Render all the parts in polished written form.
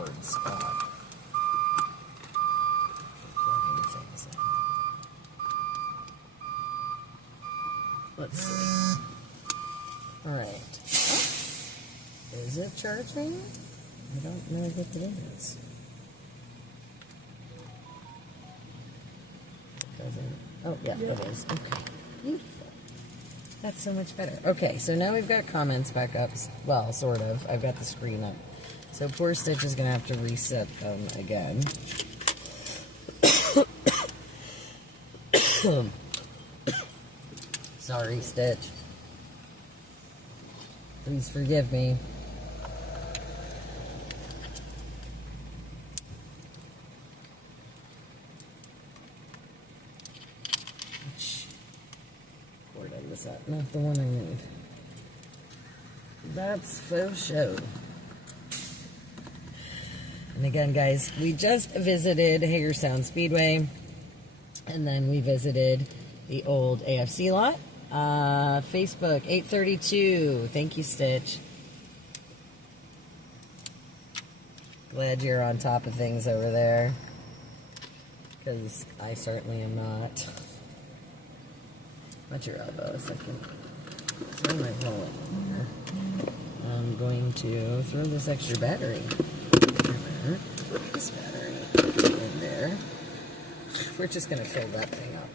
awkward spot. Let's see. Alright. Oh. Is it charging? I don't know what it is. It doesn't. Oh, yeah, it is. Okay. Beautiful. That's so much better. Okay, so now we've got comments back up. Well, sort of. I've got the screen up. So poor Stitch is going to have to reset them again. Sorry, Stitch. Please forgive me. Which cord was that? Not the one I need. That's faux show. And again, guys, we just visited Hagerstown Speedway, and then we visited the old AFC lot. Facebook 832. Thank you, Stitch. Glad you're on top of things over there, because I certainly am not. Watch your elbow a second. Throw my wallet in here. I'm going to throw this extra battery. This battery in there. We're just going to fill that thing up.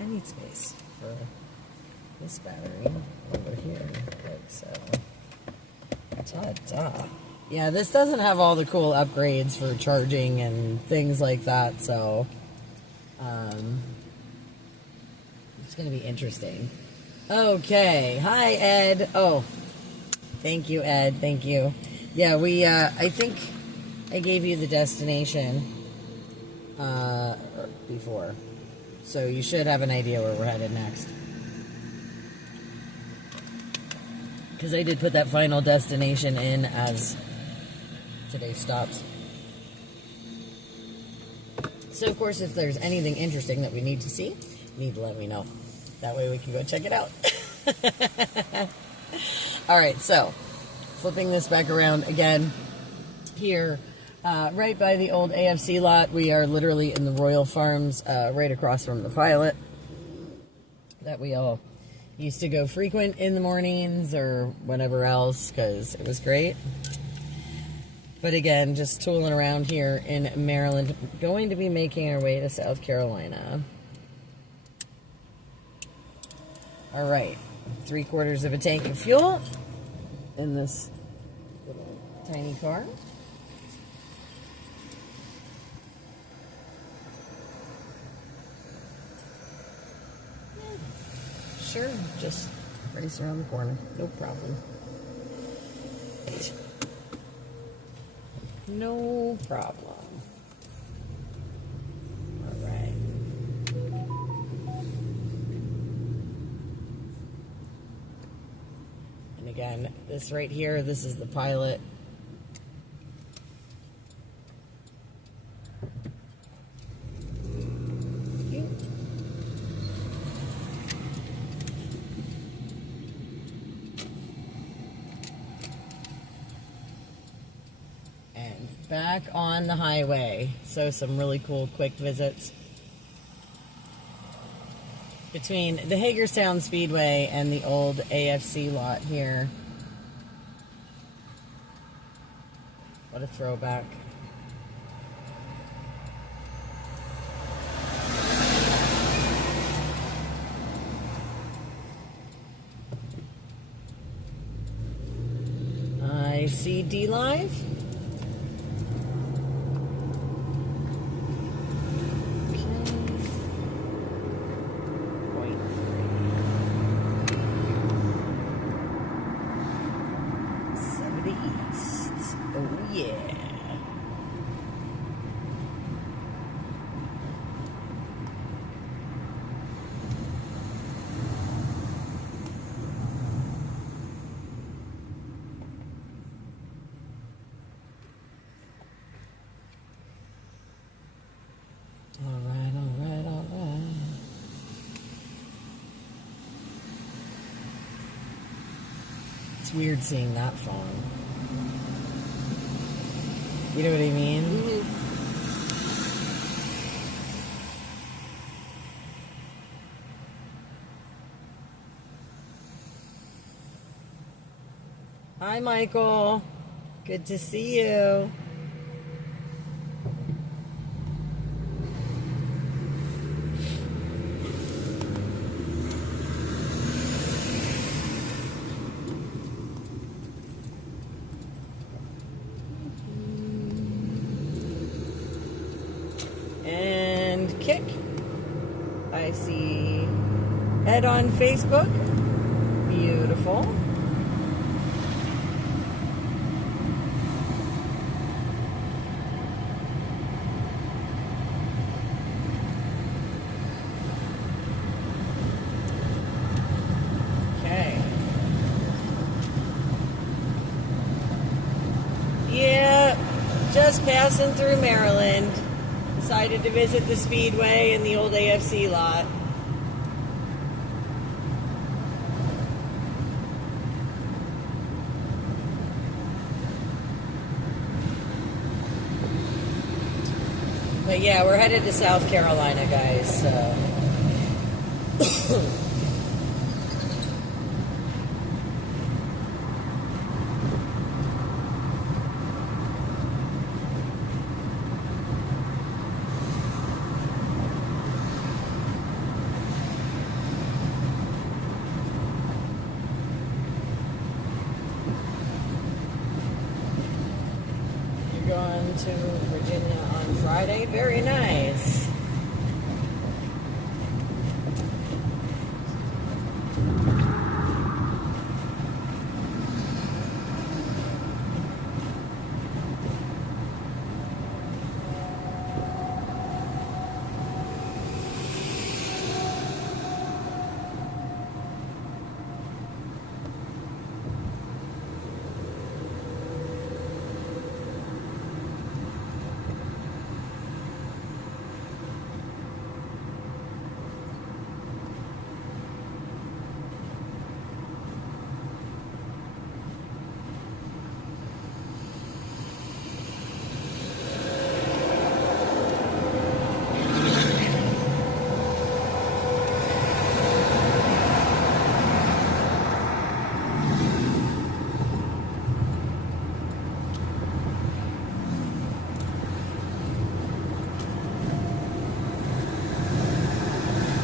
I need space for this battery over here. Like so. Ta-da. Yeah, this doesn't have all the cool upgrades for charging and things like that, so it's going to be interesting. Okay. Hi, Ed. Oh, thank you, Ed. Thank you. Yeah, we, I think I gave you the destination before. So you should have an idea where we're headed next. Because I did put that final destination in as today's stops. So, of course, if there's anything interesting that we need to see, you need to let me know. That way we can go check it out. Alright, so, flipping this back around again. Here, right by the old AFC lot, we are literally in the Royal Farms, right across from the Pilot. That we all used to go frequent in the mornings or whatever else, because it was great. But again, just tooling around here in Maryland, going to be making our way to South Carolina. All right, 3/4 of a tank of fuel in this little tiny car. Sure, just race around the corner, no problem. No problem. All right. And again, this right here, this is the Pilot. Back on the highway. So some really cool quick visits between the Hagerstown Speedway and the old AFC lot here. What a throwback. I see D Live. It's weird seeing that phone. You know what I mean? Mm-hmm. Hi, Michael. Good to see you. And Kick. I see Ed on Facebook. Beautiful. Okay. Yeah, just passing through Maryland. Decided to visit the Speedway and the old AFC lot. But yeah, we're headed to South Carolina, guys, so. Going to Virginia on Friday. Very nice.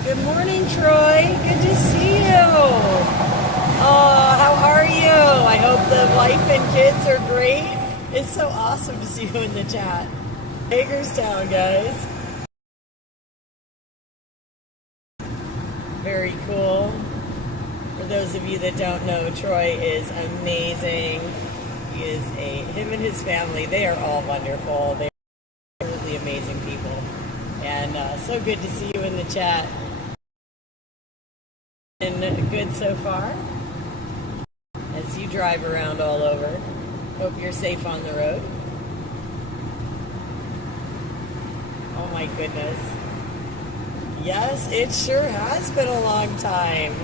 Good morning, Troy. Good to see you. Oh, how are you? I hope the wife and kids are great. It's so awesome to see you in the chat. Hagerstown, guys. Very cool. For those of you that don't know, Troy is amazing. He is him and his family, they are all wonderful. They are really amazing people. And so good to see you in the chat. And good so far as you drive around all over. Hope you're safe on the road. Oh my goodness. Yes, it sure has been a long time.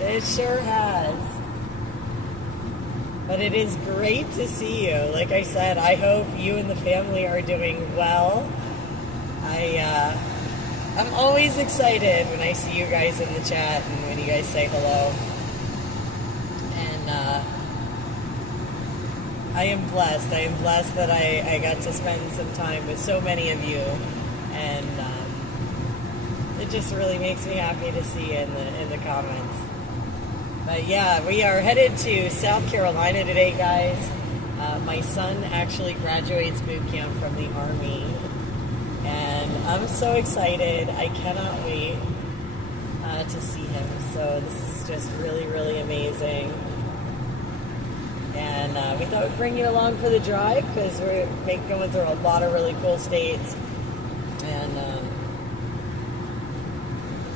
It sure has. But it is great to see you. Like I said, I hope you and the family are doing well. I'm always excited when I see you guys in the chat and when you guys say hello. And I am blessed. I am blessed that I got to spend some time with so many of you. And it just really makes me happy to see you in the comments. But yeah, we are headed to South Carolina today, guys. My son actually graduates boot camp from the Army. And I'm so excited. I cannot wait to see him. So this is just really, really amazing. And we thought we'd bring you along for the drive because we're going through a lot of really cool states. And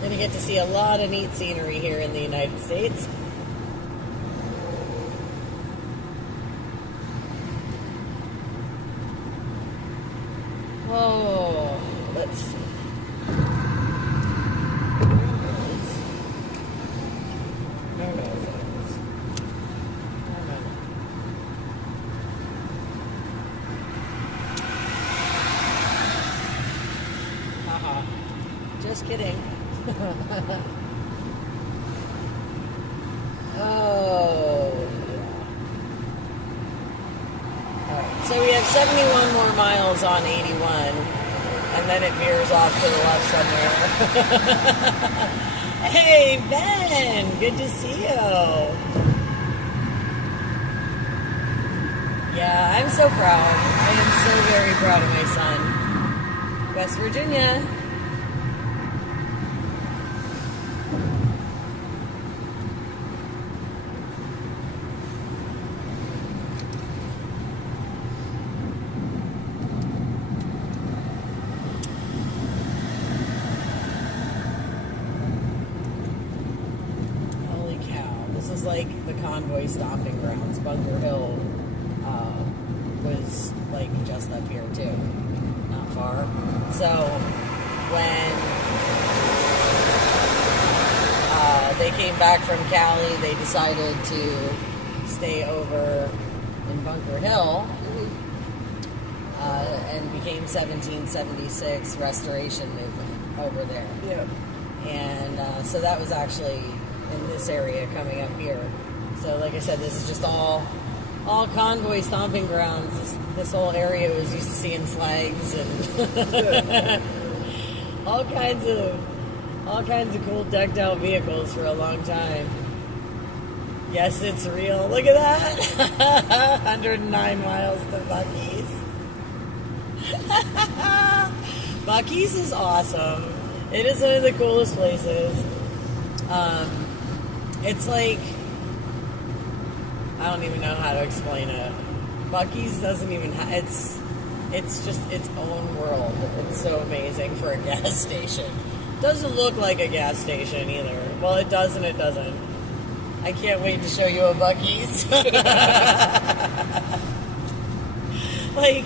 going to get to see a lot of neat scenery here in the United States. Oh, let's see. kidding. Oh, yeah. Alright, so we have 71 more miles on 81, and then it veers off to the left somewhere. Hey, Ben! Good to see you. Yeah, I'm so proud. I am so very proud of my son. West Virginia. Holy cow. This is like the convoy stomping grounds. Bunker Hill was like just up here too, not far. So when they came back from Cali, they decided to stay over in Bunker Hill, and became 1776 Restoration Movement over there. Yeah. And so that was actually in this area coming up here. So like I said, this is just all convoy stomping grounds. This whole area was used to seeing flags and all kinds of cool decked out vehicles for a long time. Yes, it's real. Look at that. 109 miles to Buc-ee's. Buc-ee's is awesome. It is one of the coolest places. It's like, I don't even know how to explain it. Buc-ee's doesn't even have, it's just its own world. It's so amazing for a gas station. Doesn't look like a gas station either. Well, it does and it doesn't. I can't wait to show you a Buc-ee's. Like,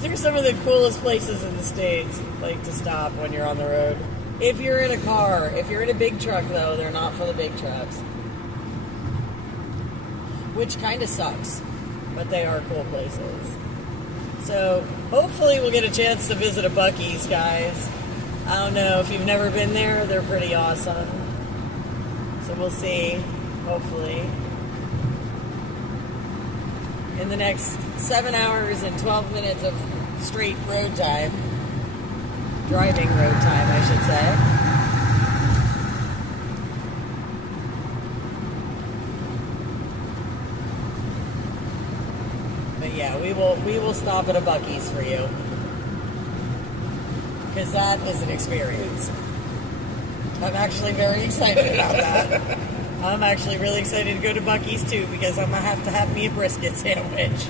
they're some of the coolest places in the States, like, to stop when you're on the road. If you're in a car. If you're in a big truck, though, they're not for the big trucks. Which kind of sucks, but they are cool places. So, hopefully we'll get a chance to visit a Buc-ee's, guys. I don't know, if you've never been there, they're pretty awesome. So we'll see, hopefully. In the next 7 hours and 12 minutes of straight road time. Driving road time, I should say. But yeah, we will stop at a Buc-ee's for you. Because that is an experience. I'm actually very excited about that. I'm actually really excited to go to Buc-ee's too, because I'm going to have me a brisket sandwich.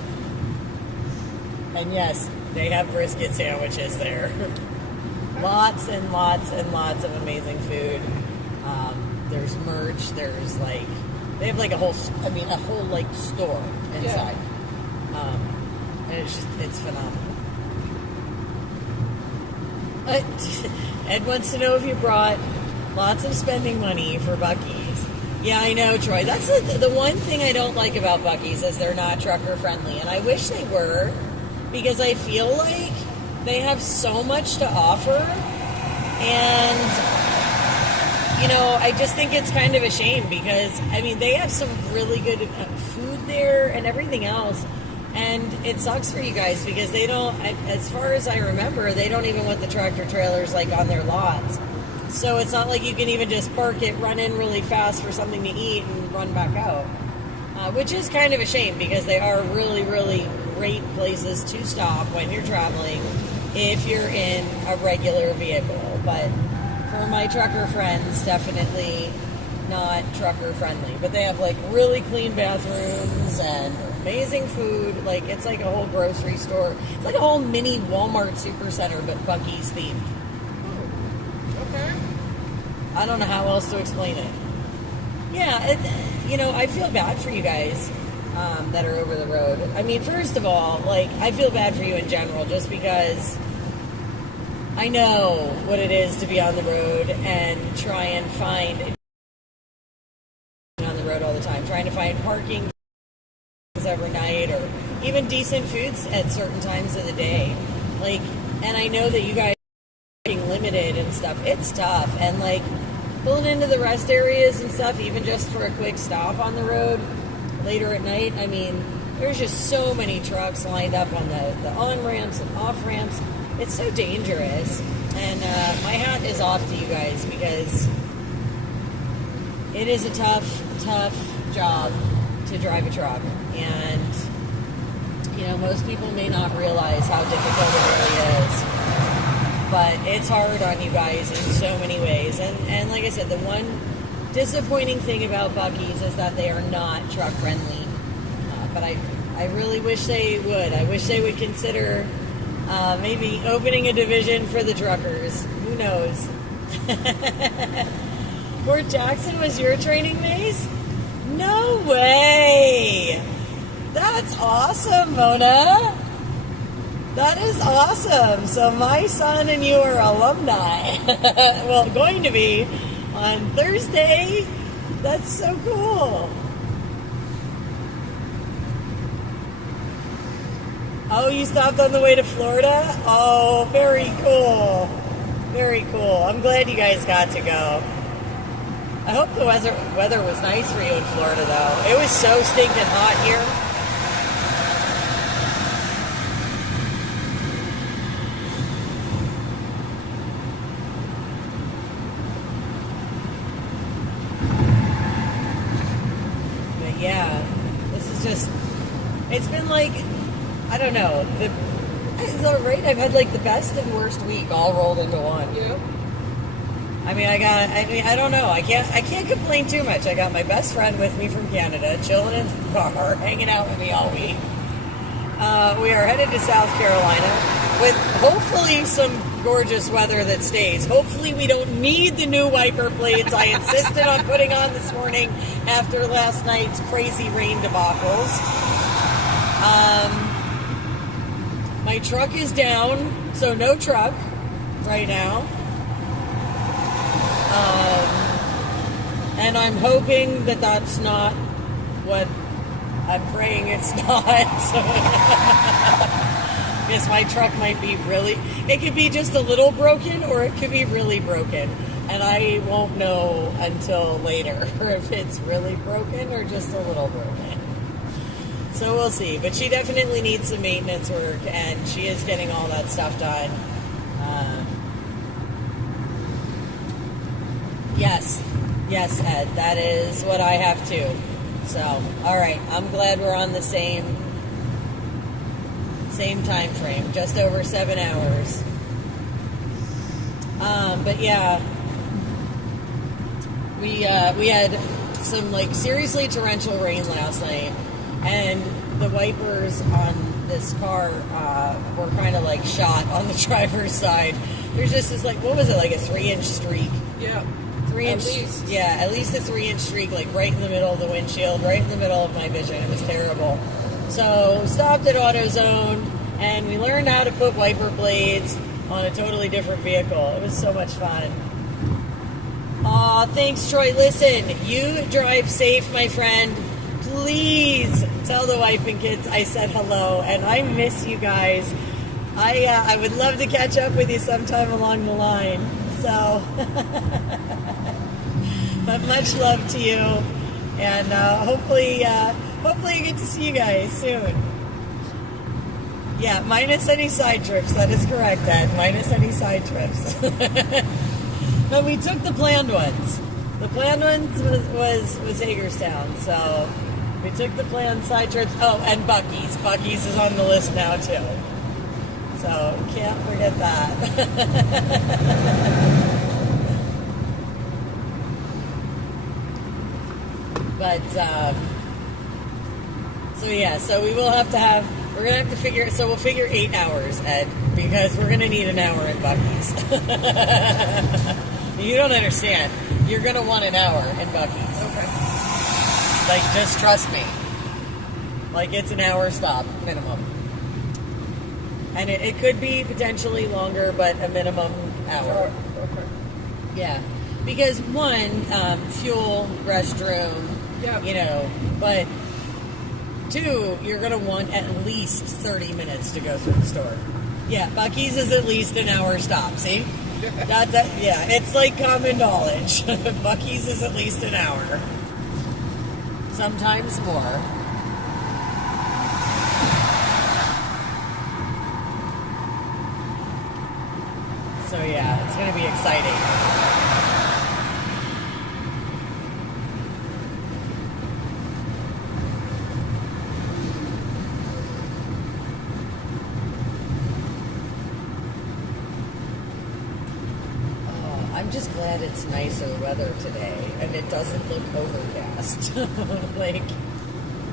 And yes, they have brisket sandwiches there. Lots and lots and lots of amazing food. There's merch. There's like, they have like a whole like store inside. Yeah. And it's phenomenal. Ed wants to know if you brought lots of spending money for Buc-ee's. Yeah, I know, Troy. That's the one thing I don't like about Buc-ee's is they're not trucker friendly, and I wish they were, because I feel like they have so much to offer, and I just think it's kind of a shame, because I mean they have some really good food there and everything else. And it sucks for you guys because they don't, as far as I remember, they don't even want the tractor trailers like on their lots. So it's not like you can even just park it, run in really fast for something to eat and run back out. Which is kind of a shame because they are really, really great places to stop when you're traveling if you're in a regular vehicle. But for my trucker friends, definitely not trucker friendly. But they have like really clean bathrooms and amazing food. Like, it's like a whole grocery store. It's like a whole mini Walmart supercenter, but Buc-ee's themed. Okay. I don't know how else to explain it. Yeah, I feel bad for you guys that are over the road. I mean, first of all, like, I feel bad for you in general just because I know what it is to be on the road and try and find on the road all the time, trying to find parking every night or even decent foods at certain times of the day. Like, and I know that you guys limited and stuff. It's tough, and like pulling into the rest areas and stuff, even just for a quick stop on the road later at night. I mean, there's just so many trucks lined up on the on ramps and off ramps. It's so dangerous, and my hat is off to you guys, because it is a tough job to drive a truck, and you know, most people may not realize how difficult it really is, but it's hard on you guys in so many ways. And like I said, the one disappointing thing about Buc-ee's is that they are not truck friendly, but I really wish they would. I wish they would consider maybe opening a division for the truckers. Who knows? Fort Jackson was your training base? No way! That's awesome, Mona! That is awesome! So my son and you are alumni. Well, going to be on Thursday. That's so cool. Oh, you stopped on the way to Florida? Oh, very cool. Very cool. I'm glad you guys got to go. I hope the weather was nice for you in Florida, though. It was so stinking hot here. But yeah, this is just, it's been like, I don't know, is that right? I've had like the best and worst week all rolled into one. Yeah. I mean, I don't know. I can't complain too much. I got my best friend with me from Canada, chilling in the car, hanging out with me all week. We are headed to South Carolina with hopefully some gorgeous weather that stays. Hopefully we don't need the new wiper blades I insisted on putting on this morning after last night's crazy rain debacles. My truck is down, so no truck right now. And I'm hoping that that's not what I'm praying it's not. Because my truck might be really, it could be just a little broken, or it could be really broken. And I won't know until later if it's really broken or just a little broken. So we'll see. But she definitely needs some maintenance work, and she is getting all that stuff done. Yes, Ed, that is what I have too. So, all right, I'm glad we're on the same time frame, just over 7 hours. But yeah, we had some like seriously torrential rain last night, and the wipers on this car were kind of like shot on the driver's side. There's just this like, what was it, like a 3-inch streak? Yeah. 3-inch, at least. Yeah, at least a 3-inch streak, like right in the middle of the windshield, right in the middle of my vision. It was terrible. So stopped at AutoZone, and we learned how to put wiper blades on a totally different vehicle. It was so much fun. Aw, thanks, Troy. Listen, you drive safe, my friend. Please tell the wiping kids I said hello, and I miss you guys. I would love to catch up with you sometime along the line. So, but much love to you, and hopefully I get to see you guys soon. Yeah, minus any side trips. That is correct, Ed. Minus any side trips. But we took the planned ones. The planned ones was Hagerstown, so we took the planned side trips. Oh, and Buc-ee's. Buc-ee's is on the list now too. So can't forget that. But so yeah, so we will have to have. We're gonna have to figure. So we'll figure 8 hours, Ed, because we're gonna need an hour at Buc-ee's. You don't understand. You're gonna want an hour in Buc-ee's. Okay. Like, just trust me. Like, it's an hour stop minimum. And it could be potentially longer, but a minimum hour. Okay. Yeah. Because one, fuel, restroom, Yeah. you know, but two, you're going to want at least 30 minutes to go through the store. Yeah, Buc-ee's is at least an hour stop, see? Yeah, it's like common knowledge. Buc-ee's is at least an hour. Sometimes more. So yeah, it's going to be exciting. I'm just glad it's nicer weather today and it doesn't look overcast. Like,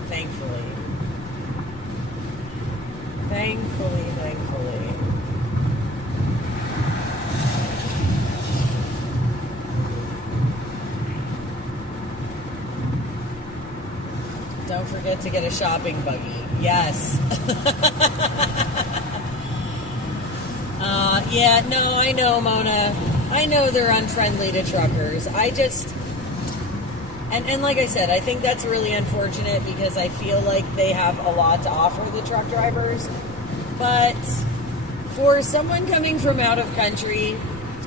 thankfully. Thankfully. Don't forget to get a shopping buggy. Yes. Yeah, no, I know, Mona. I know they're unfriendly to truckers. I just, and like I said, I think that's really unfortunate because I feel like they have a lot to offer the truck drivers. But for someone coming from out of country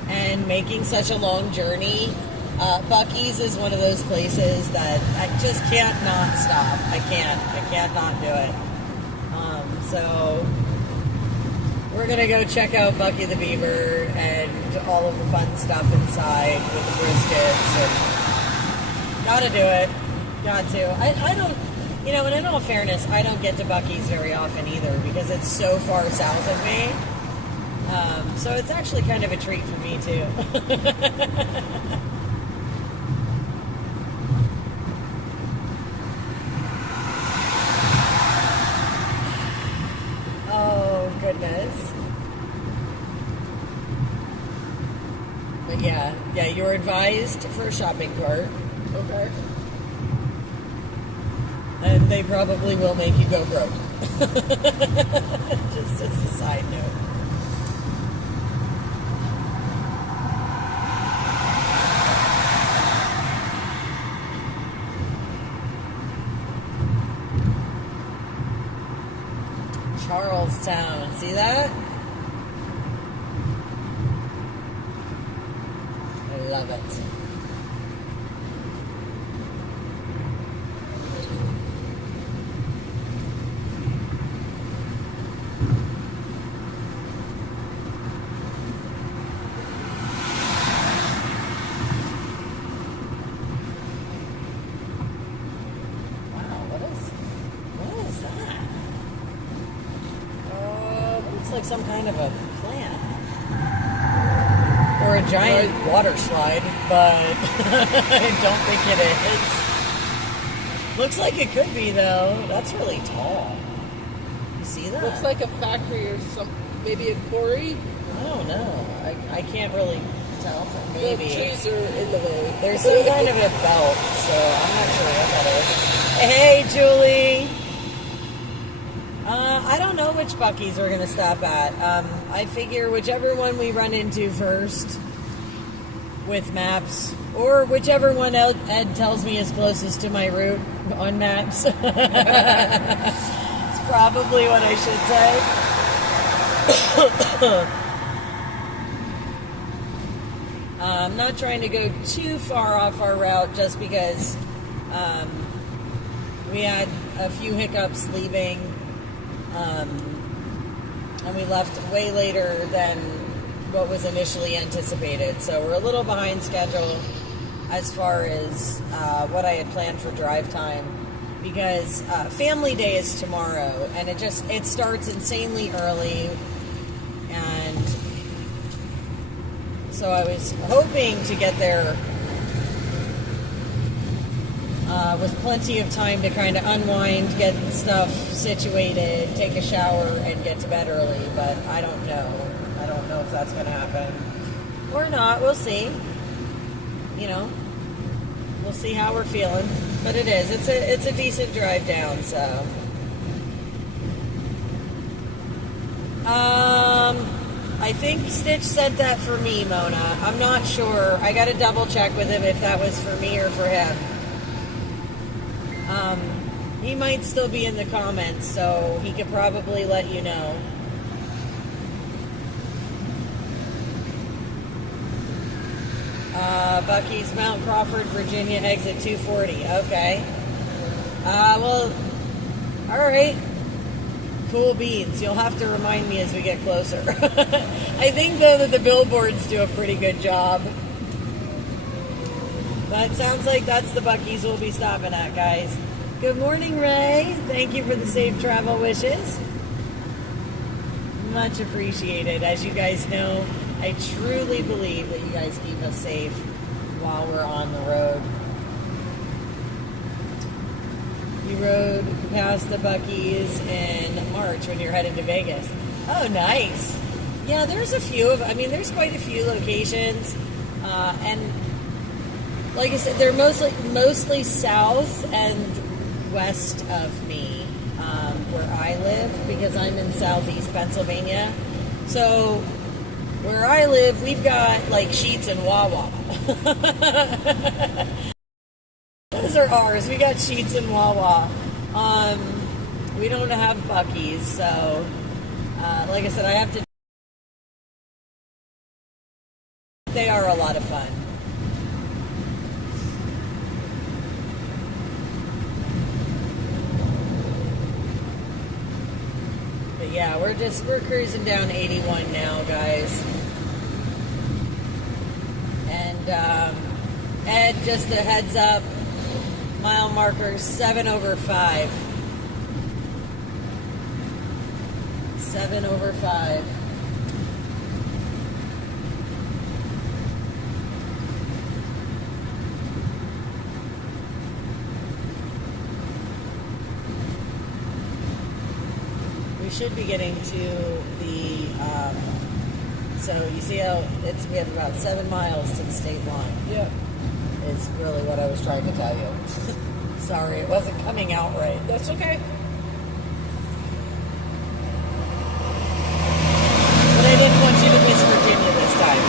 and making such a long journey, Buc-ee's is one of those places that I just can't not stop. I can't not do it. So we're going to go check out Bucky the Beaver and all of the fun stuff inside with the briskets. And gotta do it. Got to. I don't, and in all fairness, I don't get to Bucky's very often either because it's so far south of me. So it's actually kind of a treat for me, too. Oh, goodness. But yeah, you're advised for a shopping cart. Okay. And they probably will make you go broke. Just as a side note. Charlestown, see that? I love it. Like some kind of a plant or a giant water slide, but I don't think it is. Looks like it could be though. That's really tall. You see that? Looks like a factory or some, maybe a quarry. I don't know. I can't really tell. Maybe the trees are in the way. There's some kind of a belt, so I'm not sure what that is. Hey, Julie. I don't know which Buc-ee's we're going to stop at. I figure whichever one we run into first with maps, or whichever one Ed tells me is closest to my route on maps. It's probably what I should say. I'm not trying to go too far off our route just because we had a few hiccups leaving. And we left way later than what was initially anticipated. So we're a little behind schedule as far as what I had planned for drive time because family day is tomorrow and it starts insanely early. And so I was hoping to get there with plenty of time to kind of unwind, get stuff situated, take a shower, and get to bed early. But I don't know. I don't know if that's going to happen or not. We'll see. We'll see how we're feeling. But it is. It's a decent drive down. So, I think Stitch sent that for me, Mona. I'm not sure. I got to double check with him if that was for me or for him. He might still be in the comments, so he could probably let you know. Bucky's Mount Crawford, Virginia, exit 240. Okay. Well, all right. Cool beans. You'll have to remind me as we get closer. I think, though, that the billboards do a pretty good job. But it sounds like that's the Bucky's we'll be stopping at, guys. Good morning, Ray. Thank you for the safe travel wishes. Much appreciated. As you guys know, I truly believe that you guys keep us safe while we're on the road. You rode past the Bucky's in March when you're headed to Vegas. Oh, nice. Yeah, there's a few of, I mean, there's quite a few locations. And like I said, they're mostly south and west of me, where I live, because I'm in southeast Pennsylvania. So where I live, we've got like Sheetz and Wawa. Those are ours. We got Sheetz and Wawa. We don't have Bucky's, so like I said, I have to. They are a lot of fun. But yeah, we're cruising down 81 now, guys. And Ed, just a heads up. Mile marker 7/5. 7/5. We should be getting to the. So you see how we have about 7 miles to the state line. Yeah. Is really what I was trying to tell you. Sorry, it wasn't coming out right. That's okay. But I didn't want you to miss Virginia this time.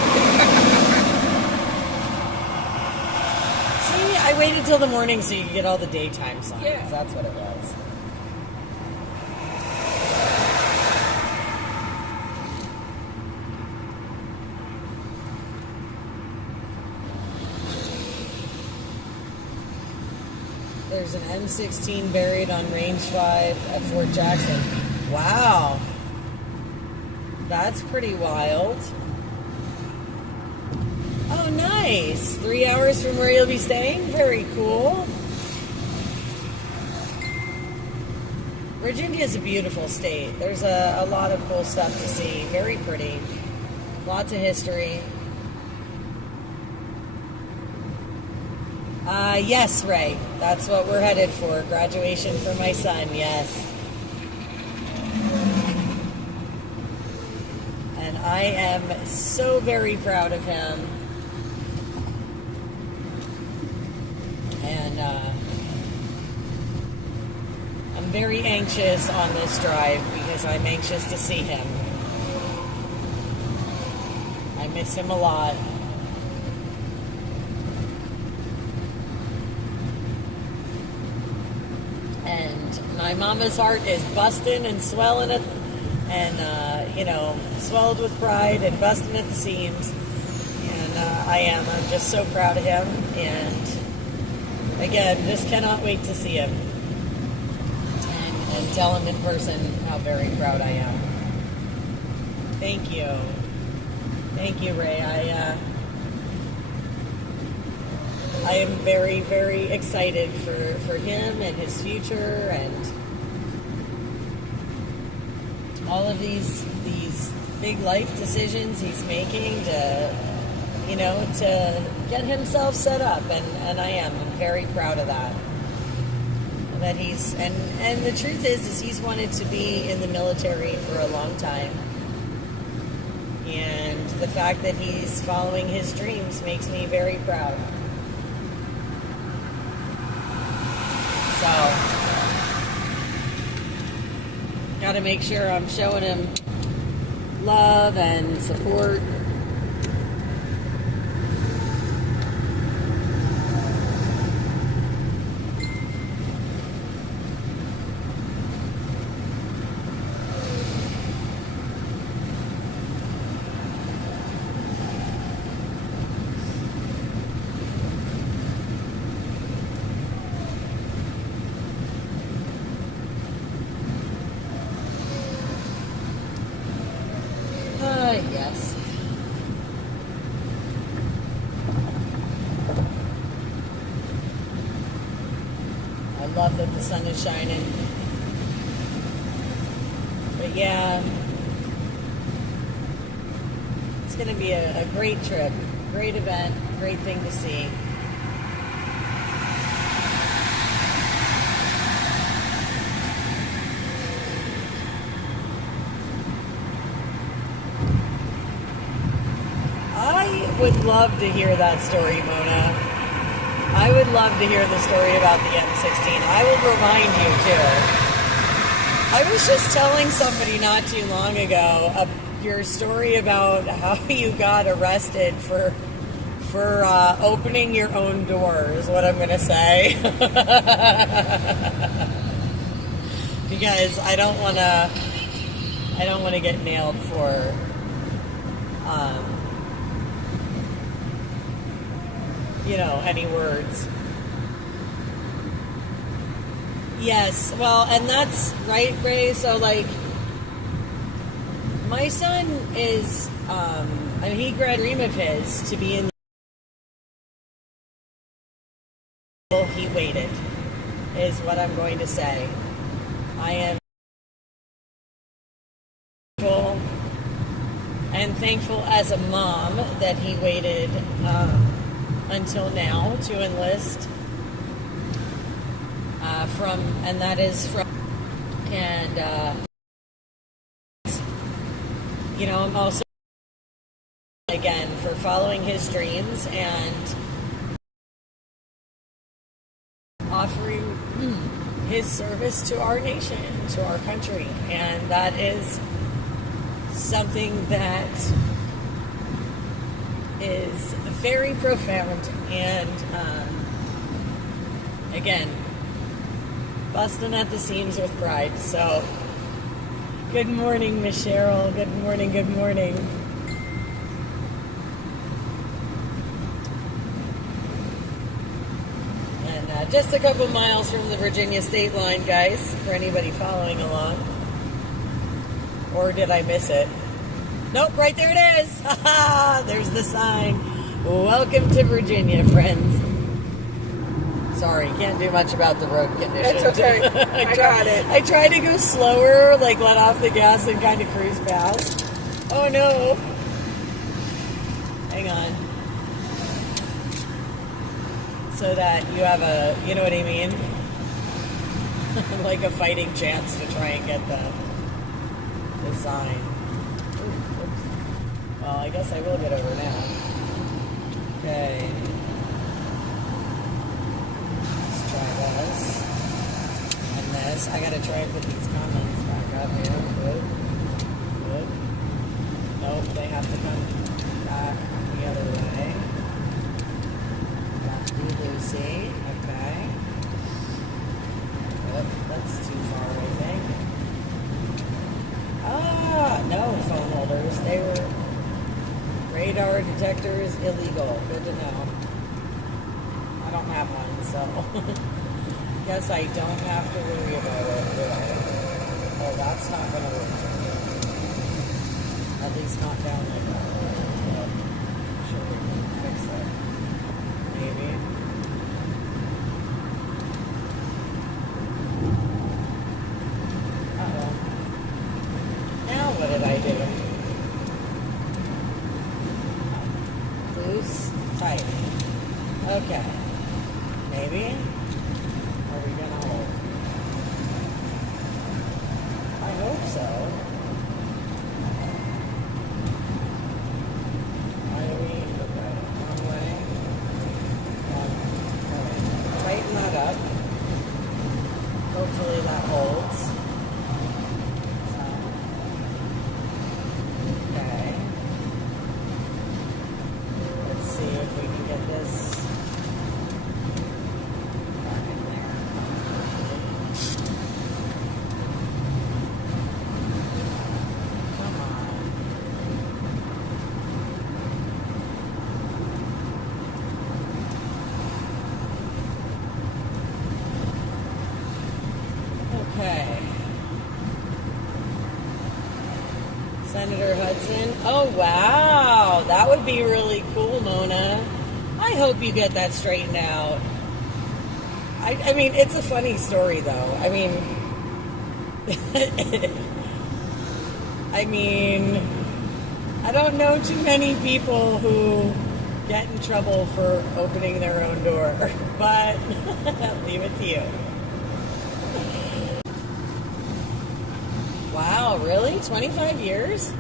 See, I waited till the morning so you could get all the daytime signs. Yeah. That's what it was. There's an M16 buried on Range 5 at Fort Jackson. Wow. That's pretty wild. Oh, nice. 3 hours from where you'll be staying? Very cool. Virginia is a beautiful state. There's a lot of cool stuff to see. Very pretty. Lots of history. Yes, Ray. That's what we're headed for. Graduation for my son, yes. And I am so very proud of him. And I'm very anxious on this drive because I'm anxious to see him. I miss him a lot. And my mama's heart is busting and swelling it, and swelled with pride and busting at the seams. And I'm just so proud of him. And again, just cannot wait to see him and tell him in person how very proud I am. Thank you, Ray. I am very, very excited for him and his future and all of these big life decisions he's making to get himself set up, and I'm very proud of that. That he's and the truth is he's wanted to be in the military for a long time. And the fact that he's following his dreams makes me very proud. So, got to make sure I'm showing him love and support. love that the sun is shining. But yeah, it's going to be a great trip, great event, great thing to see. I would love to hear that story, Mona. I would love to hear the story about the M16. I will remind you, too. I was just telling somebody not too long ago your story about how you got arrested for opening your own door is what I'm going to say. Because I don't want to get nailed for any words. Yes, well, and that's right, Ray. So, like, my son is, he graduated a dream of his to be in the he waited, is what I'm going to say. I am thankful and thankful as a mom that he waited until now to enlist I'm also again for following his dreams and offering his service to our nation, to our country, and that is something that is very profound and again, busting at the seams with pride. So good morning, Miss Cheryl. Good morning, good morning. And just a couple miles from the Virginia state line, guys, for anybody following along. Or did I miss it? Nope, right there it is. There's the sign. Welcome to Virginia, friends. Sorry, can't do much about the road conditions. It's okay. I got it. I try to go slower, like let off the gas and kind of cruise past. Oh no. Hang on. So that you have a, you know what I mean? Like a fighting chance to try and get the sign. Ooh, oops. Well, I guess I will get over now. Okay. This and this. I gotta try and put these comments back up here. Good. Good. Nope, they have to come back the other way. Lefty Lucy. Okay. Good. That's too far, I think. No phone holders. They were radar detectors illegal. Good to know. I don't have one, so guess I don't have to worry about it, do I? Oh, that's not going to work for me. At least not down like that. But I'm sure we can fix it. Maybe. Uh-oh. Now what did I do? Loose, tight. Okay. Maybe? Are we gonna hold? I hope so. Why do we? Okay, one way. Alright. Tighten that up. Hopefully that holds. Okay. Let's see if we can get this. Okay. Senator Hudson. Oh, wow. That would be really cool, Mona. I hope you get that straightened out. I mean, it's a funny story, though. I mean, I don't know too many people who get in trouble for opening their own door, but leave it to you. Wow, really? 25 years?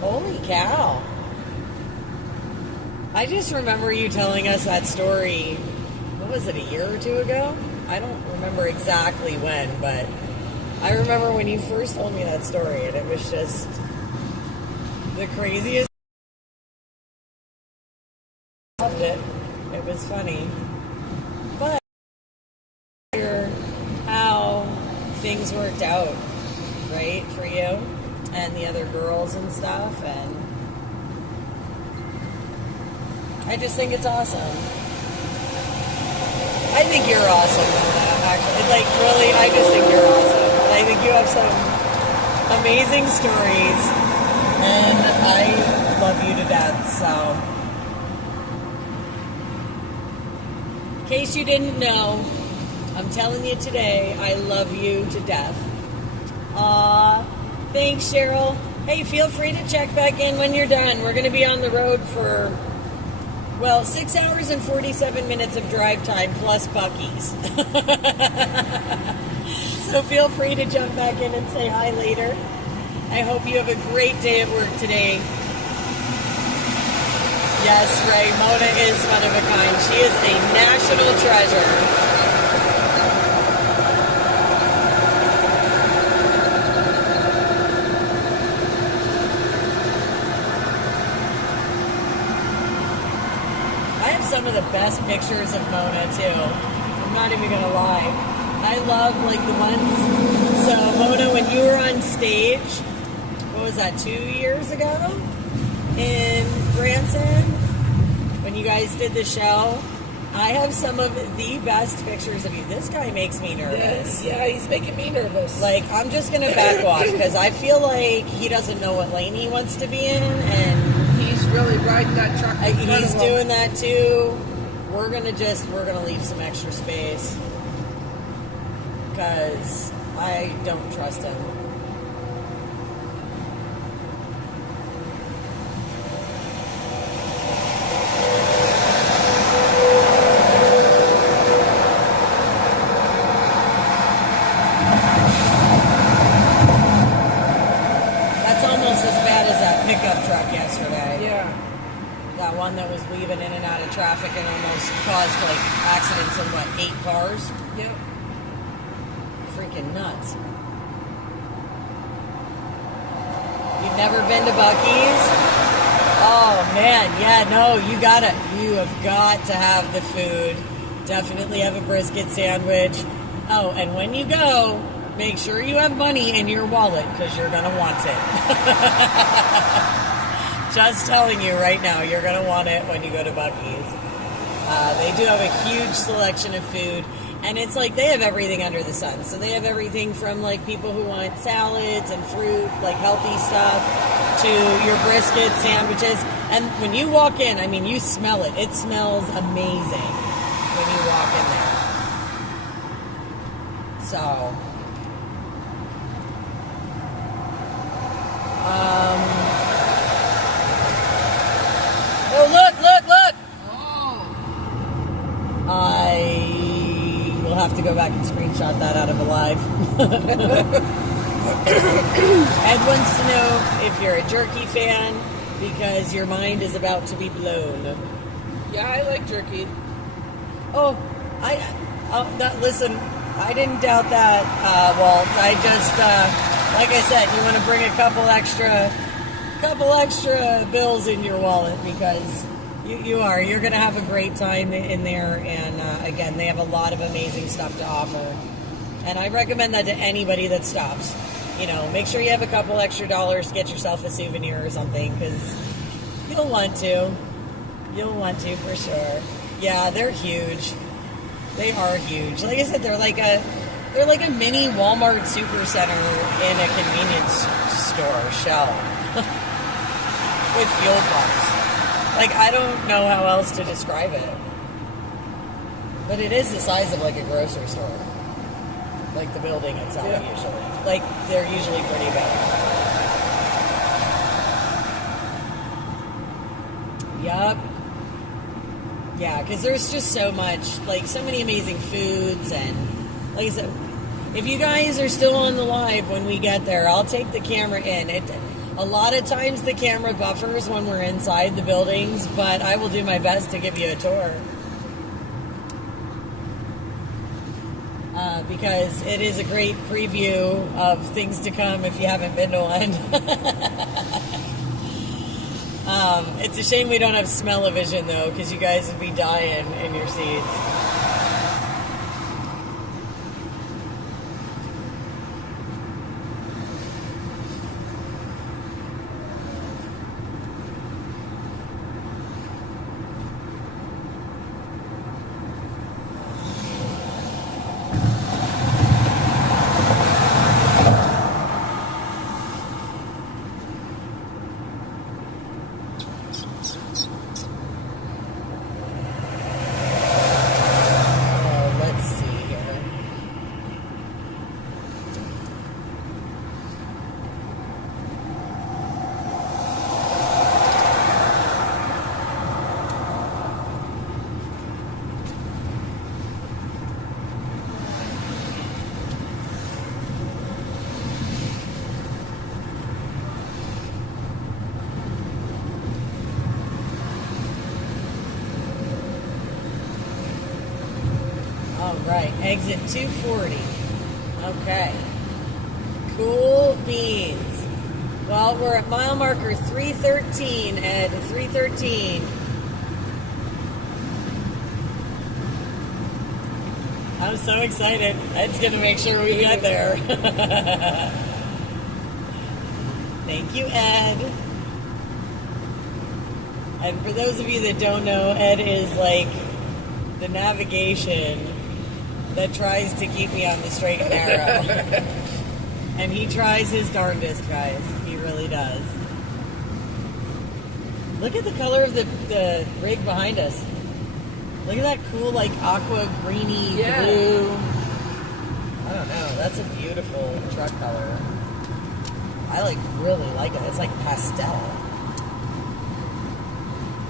Holy cow. I just remember you telling us that story, what was it, a year or two ago? I don't remember exactly when, but I remember when you first told me that story, and it was just the craziest. I loved it. It was funny. But hear how things worked out, right, for you and the other girls and stuff, and I just think it's awesome. I think you're awesome, actually. Like, really, I just think you're awesome. I think you have some amazing stories, and I love you to death, so. In case you didn't know, I'm telling you today, I love you to death. Aw, thanks, Cheryl. Hey, feel free to check back in when you're done. We're going to be on the road for, 6 hours and 47 minutes of drive time plus Buc-ee's. So feel free to jump back in and say hi later. I hope you have a great day at work today. Yes, Ray, Mona is one of a kind. She is a national treasure. Some of the best pictures of Mona too. I'm not even gonna lie. I love like the ones. So Mona, when you were on stage, what was that, 2 years ago in Branson, when you guys did the show, I have some of the best pictures of you. This guy makes me nervous. Yeah, he's making me nervous. Like, I'm just gonna back off because I feel like he doesn't know what lane he wants to be in, and really riding that truck. He's doing that too. We're gonna leave some extra space because I don't trust him. That's almost as bad as that pickup truck yesterday. Yeah. That one that was weaving in and out of traffic and almost caused like accidents in 8 cars? Yep. Freaking nuts. You've never been to Buc-ee's? Oh man, yeah, no, you have got to have the food. Definitely have a brisket sandwich. Oh, and when you go, make sure you have money in your wallet because you're gonna want it. Just telling you right now, you're going to want it when you go to Buc-ee's. They do have a huge selection of food, and it's like they have everything under the sun. So they have everything from like people who want salads and fruit, like healthy stuff, to your brisket sandwiches. And when you walk in, I mean, you smell it. It smells amazing when you walk in there. So, oh, look! Oh. I will have to go back and screenshot that out of a live. Ed wants to know if you're a jerky fan because your mind is about to be blown. Yeah, I like jerky. Oh, listen, I didn't doubt that, Walt. I just, like I said, you want to bring a couple extra bills in your wallet because you're going to have a great time in there. And again, they have a lot of amazing stuff to offer. And I recommend that to anybody that stops. Make sure you have a couple extra dollars to get yourself a souvenir or something because you'll want to. You'll want to for sure. Yeah, they're huge. They are huge. Like I said, they're like a mini Walmart supercenter in a convenience store shell with fuel pumps. Like, I don't know how else to describe it. But it is the size of like a grocery store. Like the building itself, usually. Like, they're usually pretty big. Yup. Yeah, because there's just so much, like, so many amazing foods, and like I said, if you guys are still on the live when we get there, I'll take the camera in. A lot of times the camera buffers when we're inside the buildings, but I will do my best to give you a tour. Because it is a great preview of things to come if you haven't been to one. It's a shame we don't have smell-o-vision, though, because you guys would be dying in your seats. Right, exit 240. Okay. Cool beans. Well, we're at mile marker 313, Ed. 313. I'm so excited. Ed's going to make sure we get there. Thank you, Ed. And for those of you that don't know, Ed is like the navigation that tries to keep me on the straight and narrow. And he tries his darndest, guys. He really does. Look at the color of the rig behind us. Look at that cool, like, aqua greeny blue. I don't know. That's a beautiful truck color. I really like it. It's like pastel.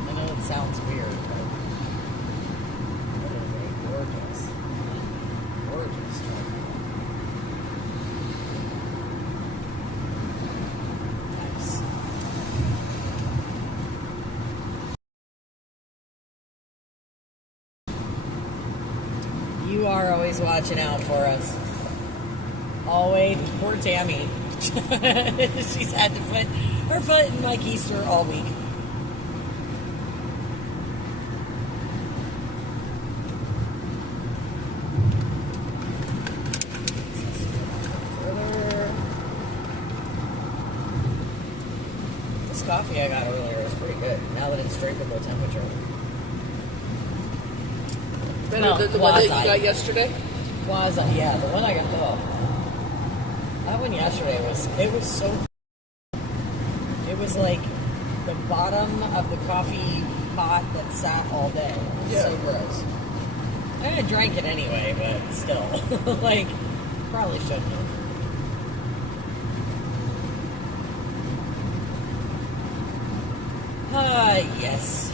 I know it sounds weird, but it is very gorgeous. Gorgeous truck. Nice. You are always watching out for us. Always. Poor Tammy. She's had to put her foot in my keister all week. This coffee I got earlier is pretty good. Now that it's drinkable temperature. Better than the one that you got yesterday? Quasi, yeah, the one I got though. That one yesterday was so. It was like the bottom of the coffee pot that sat all day. Yeah. So gross. I drank it anyway, but still, like, probably shouldn't have. Yes.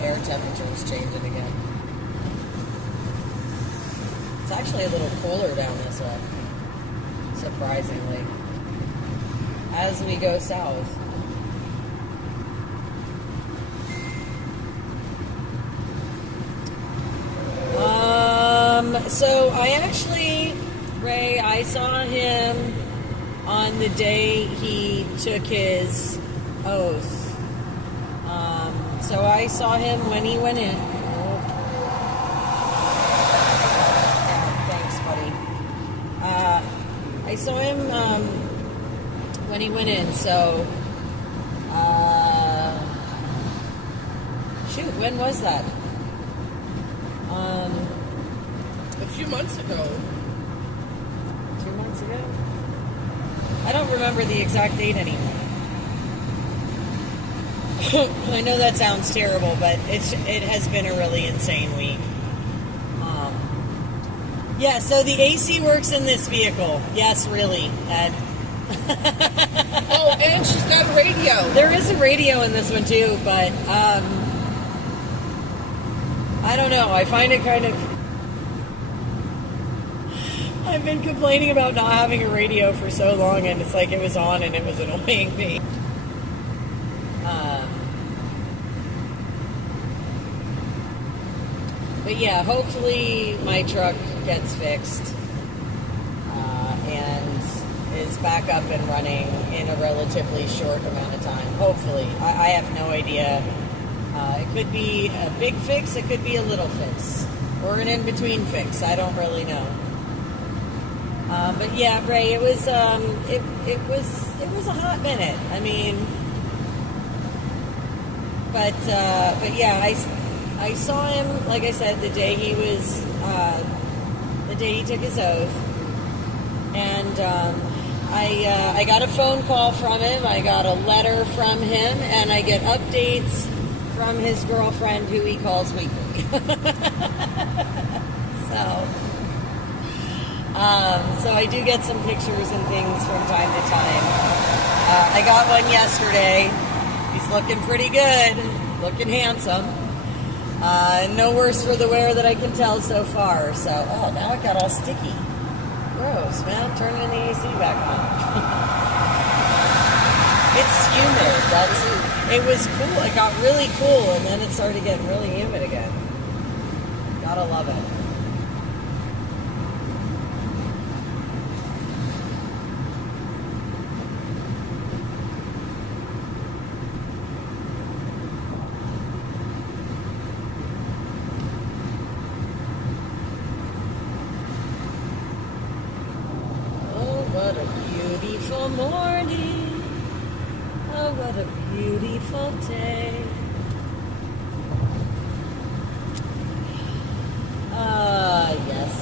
Air temperature is changing again. It's actually a little cooler down this way, surprisingly, as we go south. So I actually, Ray, I saw him on the day he took his oath. So I saw him when he went in. Thanks, buddy. I saw him when he went in, so... shoot, when was that? A few months ago. 2 months ago? I don't remember the exact date anymore. I know that sounds terrible, but it has been a really insane week. Yeah, so the AC works in this vehicle. Yes, really, Ed. Oh, and she's got a radio. There is a radio in this one too, but I don't know. I find it kind of... I've been complaining about not having a radio for so long, and it's like it was on and it was annoying me. But yeah, hopefully my truck gets fixed and is back up and running in a relatively short amount of time. Hopefully. I have no idea. It could be a big fix, it could be a little fix, or an in-between fix. I don't really know. But yeah, Ray, it was a hot minute. I mean, but yeah, I saw him, like I said, the day he took his oath, and I got a phone call from him, I got a letter from him, and I get updates from his girlfriend, who he calls weekly. So I do get some pictures and things from time to time. I got one yesterday. He's looking pretty good, looking handsome. No worse for the wear that I can tell so far. So, oh, now it got all sticky. Gross, man. Turning the AC back on. It's humid. It was cool. It got really cool, and then it started getting really humid again. Gotta love it. What a beautiful morning. Oh, what a beautiful day. Yes.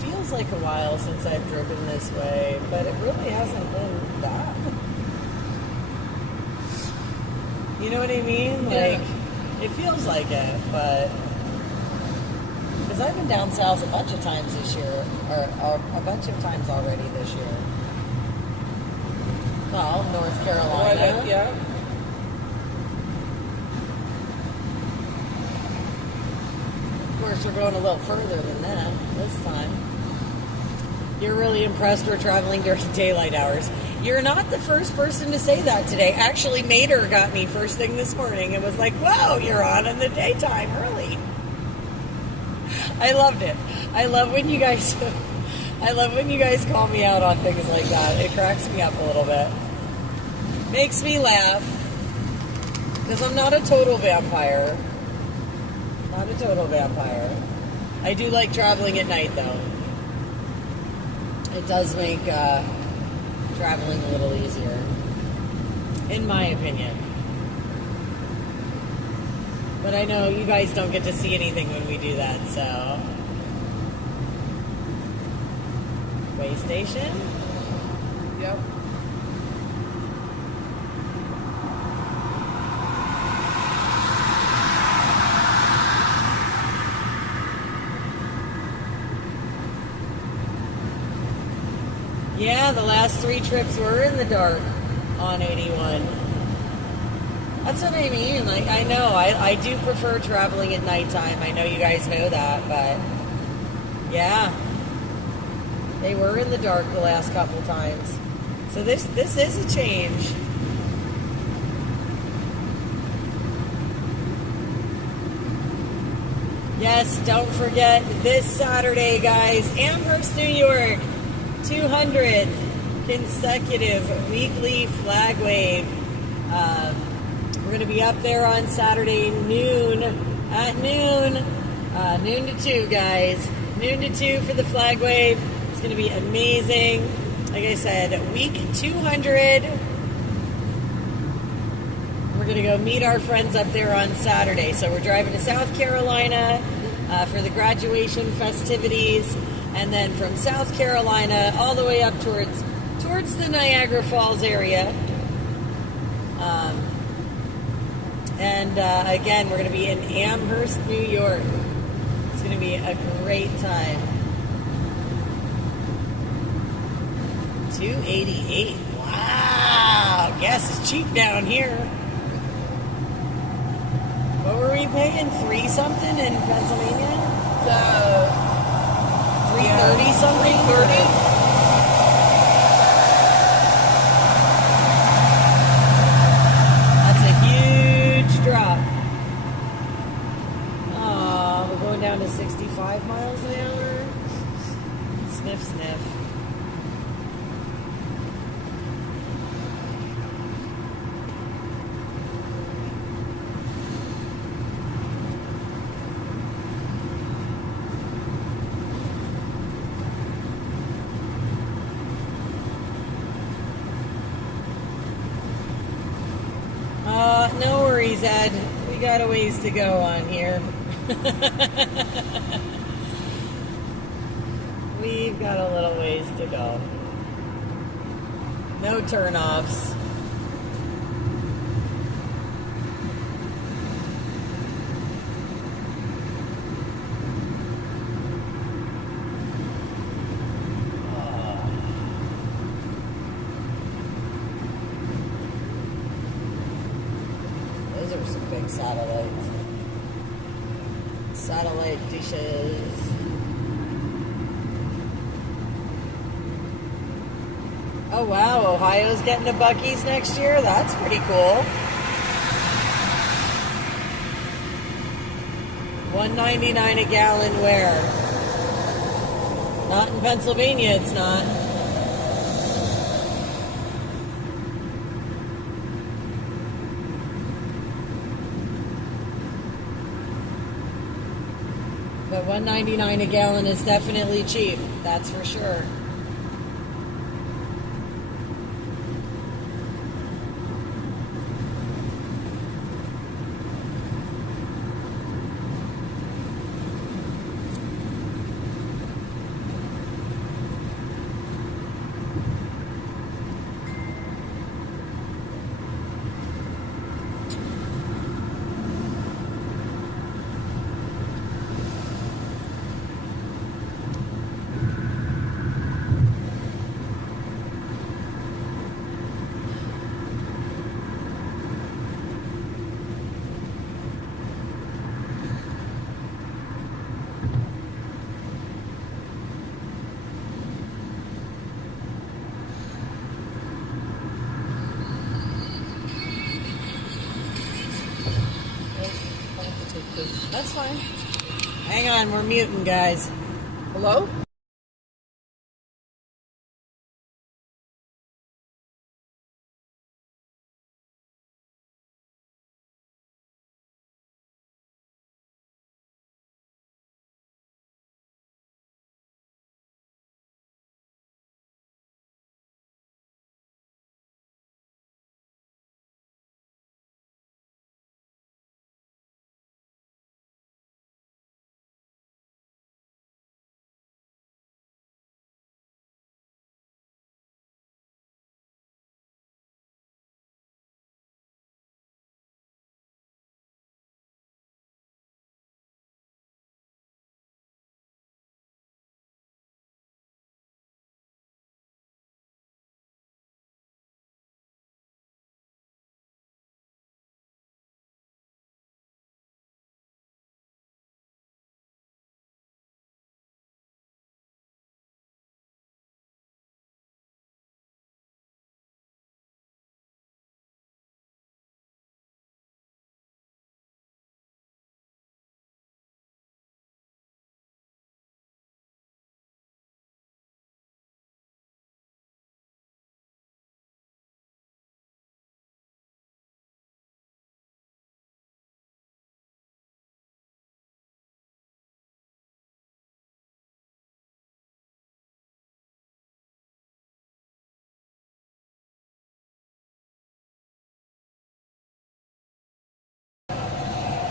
Feels like a while since I've driven this way, but it really hasn't been that. You know what I mean? Like, it feels like it, but because I've been down south a bunch of times this year, or a bunch of times already this year. Well, North Carolina. Yeah. Of course, we're going a little further than that this time. You're really impressed we're traveling during daylight hours. You're not the first person to say that today. Actually, Mater got me first thing this morning and was like, "Whoa, you're on in the daytime early." I loved it. I love when you guys call me out on things like that. It cracks me up a little bit. Makes me laugh because I'm not a total vampire. Not a total vampire. I do like traveling at night, though. It does make traveling a little easier, in my opinion. But I know you guys don't get to see anything when we do that, so. Way station? Yep. Yeah, the last 3 trips were in the dark on 81. That's what I mean. Like, I know, I do prefer traveling at nighttime. I know you guys know that, but yeah, they were in the dark the last couple times. So this is a change. Yes, don't forget this Saturday, guys, Amherst, New York. 200 consecutive weekly flag wave. We're going to be up there on Saturday at noon to 2, guys. Noon to 2 for the flag wave. It's going to be amazing. Like I said, week 200. going to go meet our friends up there on Saturday. So we're driving to South Carolina for the graduation festivities, and then from South Carolina all the way up towards the Niagara Falls area. Again, we're going to be in Amherst, New York. It's going to be a great time. 288. Wow, gas is cheap down here. What were we paying? 3 something in Pennsylvania? 330 something? 330. That's a huge drop. We're going down to 65 miles an hour. Sniff, sniff. No worries, Ed. We got a ways to go on here. We've got a little ways to go. No turnoffs. Those are some big satellites. Satellite dishes. Oh wow, Ohio's getting a Buc-ee's next year? That's pretty cool. $1.99 a gallon where? Not in Pennsylvania, it's not. But $1.99 a gallon is definitely cheap, that's for sure. That's fine. Hang on, we're muting, guys. Hello?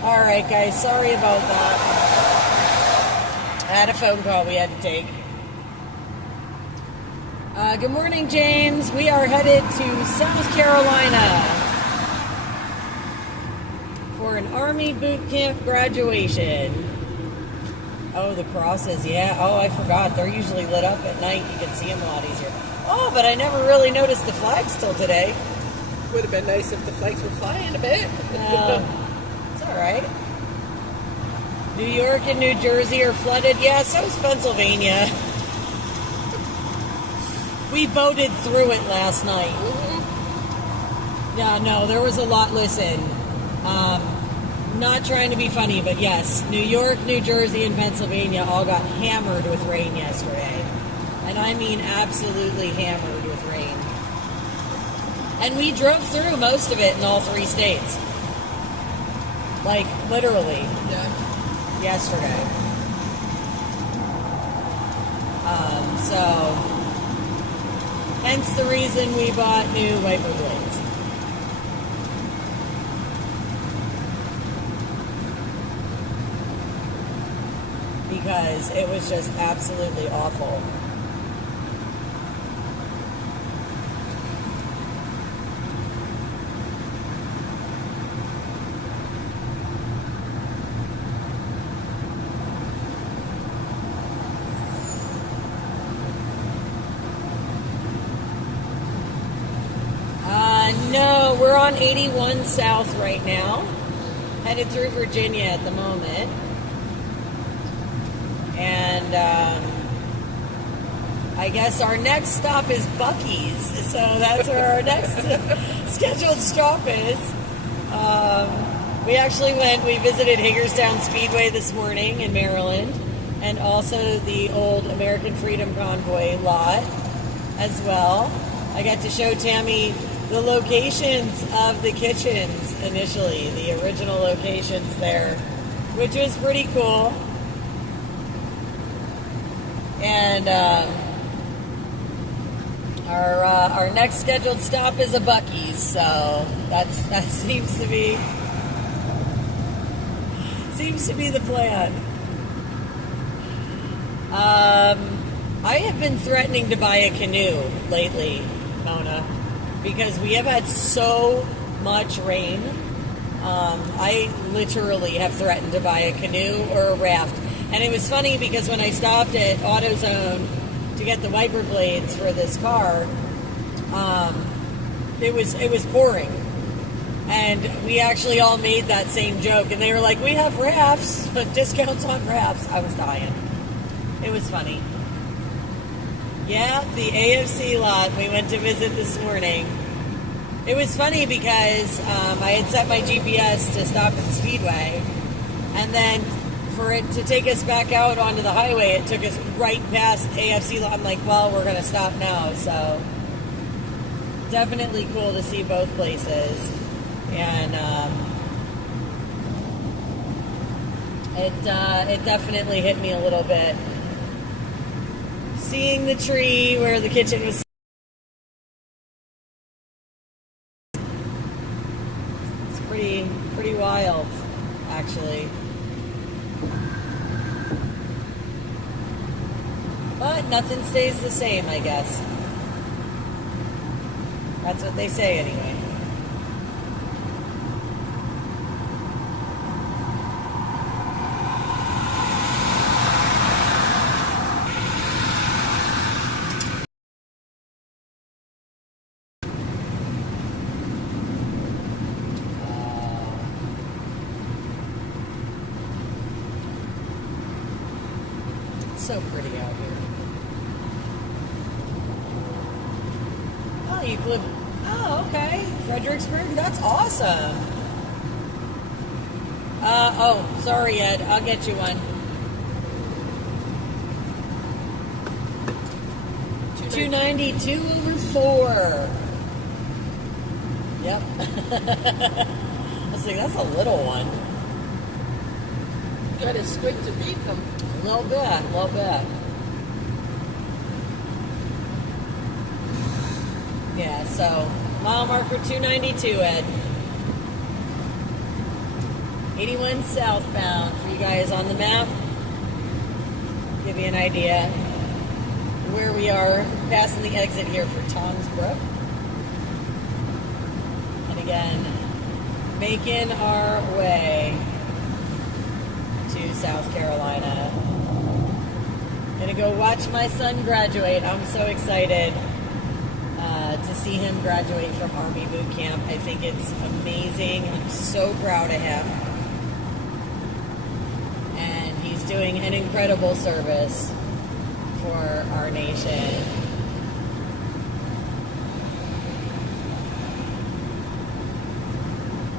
All right, guys. Sorry about that. I had a phone call we had to take. Good morning, James. We are headed to South Carolina for an Army boot camp graduation. Oh, the crosses, yeah. Oh, I forgot. They're usually lit up at night. You can see them a lot easier. Oh, but I never really noticed the flags till today. Would have been nice if the flags were flying a bit. It's all right. New York and New Jersey are flooded. Yeah, so is Pennsylvania. We boated through it last night. Yeah, no, there was a lot. Listen, not trying to be funny, but yes, New York, New Jersey, and Pennsylvania all got hammered with rain yesterday. And I mean absolutely hammered with rain. And we drove through most of it in all 3 states. Like, literally. Yeah. Yesterday. So, hence the reason we bought new wiper blades. Because it was just absolutely awful. No, we're on 81 South right now. Headed through Virginia at the moment. And I guess our next stop is Buc-ee's. So that's where our next scheduled stop is. We visited Hagerstown Speedway this morning in Maryland. And also the old American Freedom Convoy lot as well. I got to show Tammy the locations of the kitchens initially, the original locations there, which was pretty cool. And our next scheduled stop is a Buc-ee's, so that seems to be the plan. I have been threatening to buy a canoe lately, Mona, because we have had so much rain. I literally have threatened to buy a canoe or a raft. And it was funny because when I stopped at AutoZone to get the wiper blades for this car, it was pouring. And we actually all made that same joke. And they were like, we have rafts, discounts on rafts. I was dying. It was funny. Yeah, the AFC lot we went to visit this morning. It was funny because I had set my GPS to stop at the Speedway, and then for it to take us back out onto the highway, it took us right past AFC lot. I'm like, well, we're going to stop now, so definitely cool to see both places. And it definitely hit me a little bit. Seeing the tree where the kitchen was. It's pretty wild, actually. But nothing stays the same, I guess. That's what they say anyway. So pretty out here. Oh, you live. Oh, okay. Fredericksburg. That's awesome. Oh, sorry, Ed. I'll get you one. 292 over 4. Yep. I was like, that's a little one. You got to squint to beat them. A little bit. Yeah, so mile marker 292, Ed. 81 southbound for you guys on the map. Give you an idea where we are, passing the exit here for Tom's Brook. And again, making our way to South Carolina. Gonna go watch my son graduate. I'm so excited to see him graduate from Army boot camp. I think it's amazing. I'm so proud of him. And he's doing an incredible service for our nation.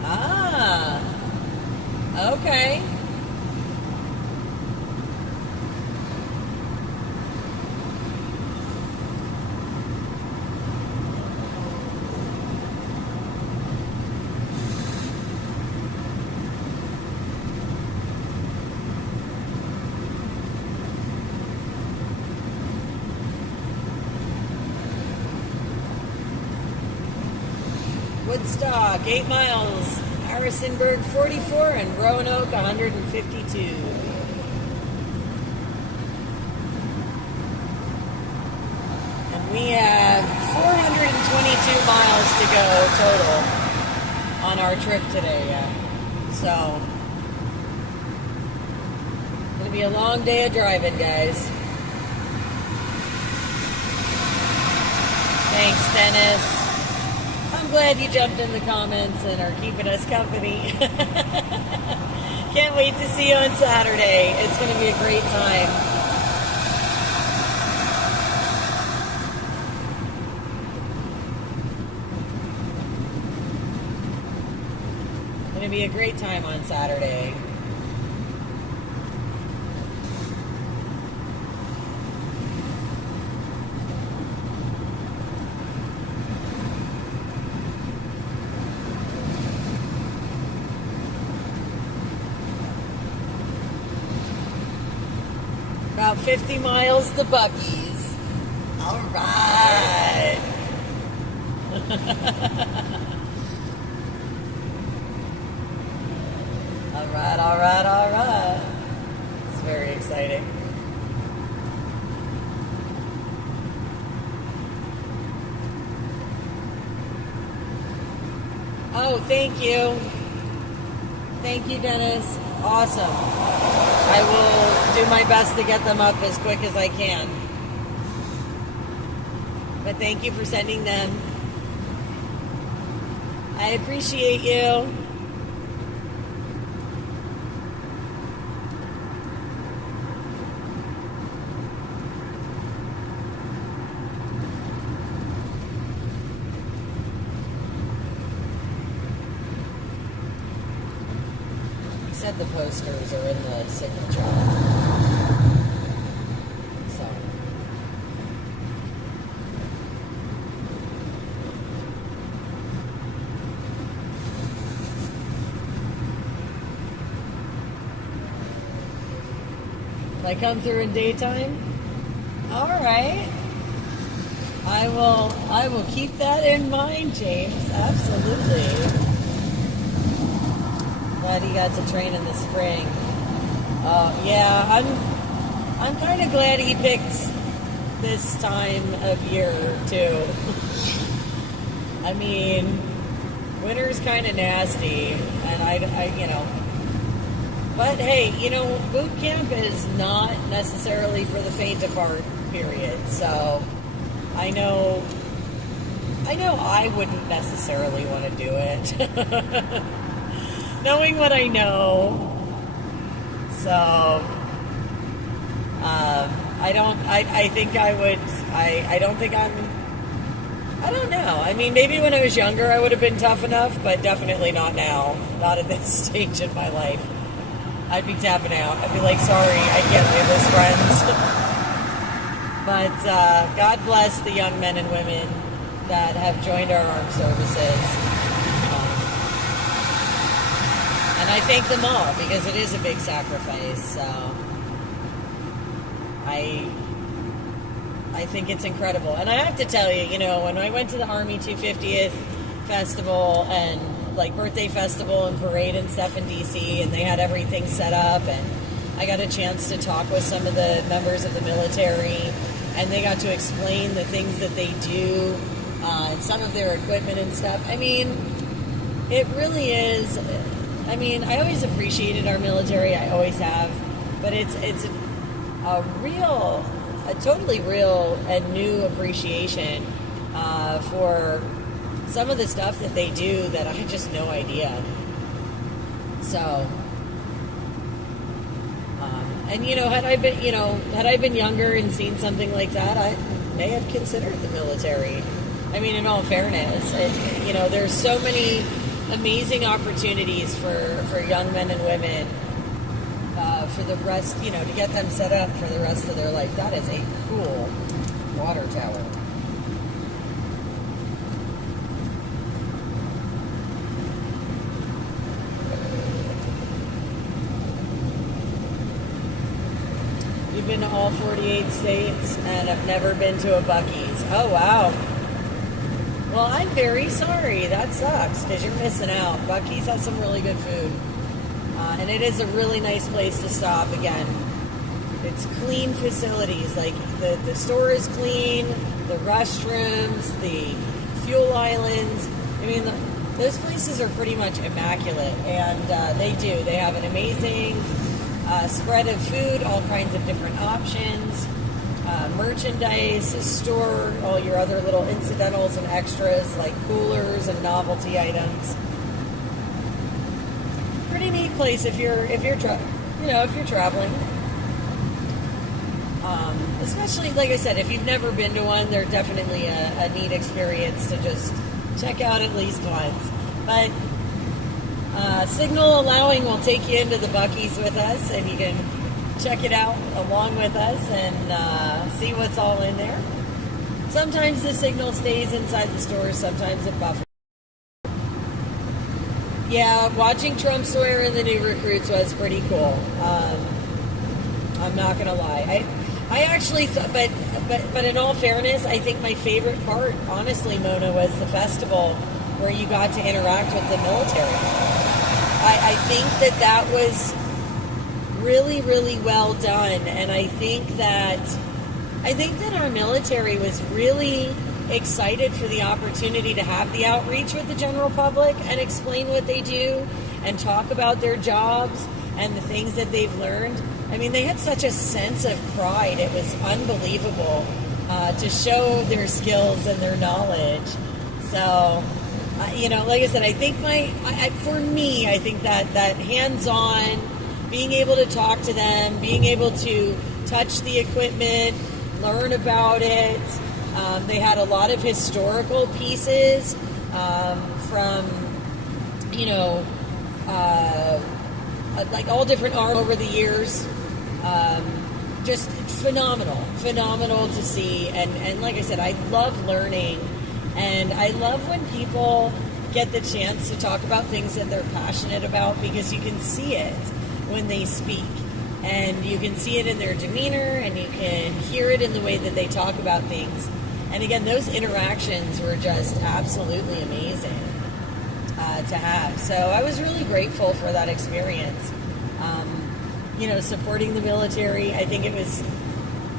Ah, okay. Woodstock, 8 miles. Harrisonburg, 44, and Roanoke, 152. And we have 422 miles to go total on our trip today. So, it's going to be a long day of driving, guys. Thanks, Dennis. I'm glad you jumped in the comments and are keeping us company. Can't wait to see you on Saturday. It's going to be a great time. It's going to be a great time on Saturday. About 50 miles to Buc-ee's. All right. All right, all right, all right. It's very exciting. Oh, thank you. Thank you, Dennis. Awesome. I will do my best to get them up as quick as I can. But thank you for sending them. I appreciate you. Said the posters are in the signature. So. If I come through in daytime, all right. I will keep that in mind, James. Absolutely. Glad he got to train in the spring. Yeah, I'm kind of glad he picked this time of year too. I mean, winter's kind of nasty, and I you know. But hey, you know, boot camp is not necessarily for the faint of heart. Period. So I know I wouldn't necessarily want to do it. Knowing what I know, so I think I would. I don't think I don't know. I mean, maybe when I was younger, I would have been tough enough, but definitely not now. Not at this stage in my life. I'd be tapping out. I'd be like, sorry, I can't do this, friends. But God bless the young men and women that have joined our armed services. And I thank them all because it is a big sacrifice. So I think it's incredible. And I have to tell you, you know, when I went to the Army 250th Festival and like birthday festival and parade and stuff in DC, and they had everything set up, and I got a chance to talk with some of the members of the military, and they got to explain the things that they do, and some of their equipment and stuff. I mean, it really is. I mean, I always appreciated our military. I always have, but it's a totally real and new appreciation for some of the stuff that they do that I had just no idea. So, and had I been younger and seen something like that, I may have considered the military. I mean, in all fairness, there's so many amazing opportunities for young men and women for the rest, to get them set up for the rest of their life. That is a cool water tower. You've been to all 48 states and have never been to a Buc-ee's. Oh, wow. Well, I'm very sorry. That sucks because you're missing out. Buc-ee's has some really good food. And it is a really nice place to stop. Again, it's clean facilities. Like the store is clean, the restrooms, the fuel islands. I mean, those places are pretty much immaculate. And they have an amazing spread of food, all kinds of different options. Merchandise, a store, all your other little incidentals and extras like coolers and novelty items. Pretty neat place if you're traveling. Especially, like I said, if you've never been to one, they're definitely a neat experience to just check out at least once. But signal allowing, will take you into the Buc-ee's with us, and you can check it out along with us and see what's all in there. Sometimes the signal stays inside the stores, sometimes it buffers. Yeah, watching Trump swear in the new recruits was pretty cool. I'm not gonna lie. I actually thought, but in all fairness, I think my favorite part, honestly, Mona, was the festival where you got to interact with the military. I think that was really, really well done, and I think that our military was really excited for the opportunity to have the outreach with the general public and explain what they do and talk about their jobs and the things that they've learned. I mean, they had such a sense of pride. It was unbelievable to show their skills and their knowledge. So, like I said, I think for me, I think that hands-on, being able to talk to them, being able to touch the equipment, learn about it. They had a lot of historical pieces from, like all different art over the years. Just phenomenal to see. And like I said, I love learning, and I love when people get the chance to talk about things that they're passionate about, because you can see it when they speak, and you can see it in their demeanor, and you can hear it in the way that they talk about things. And again, those interactions were just absolutely amazing to have. So I was really grateful for that experience. Supporting the military, I think it was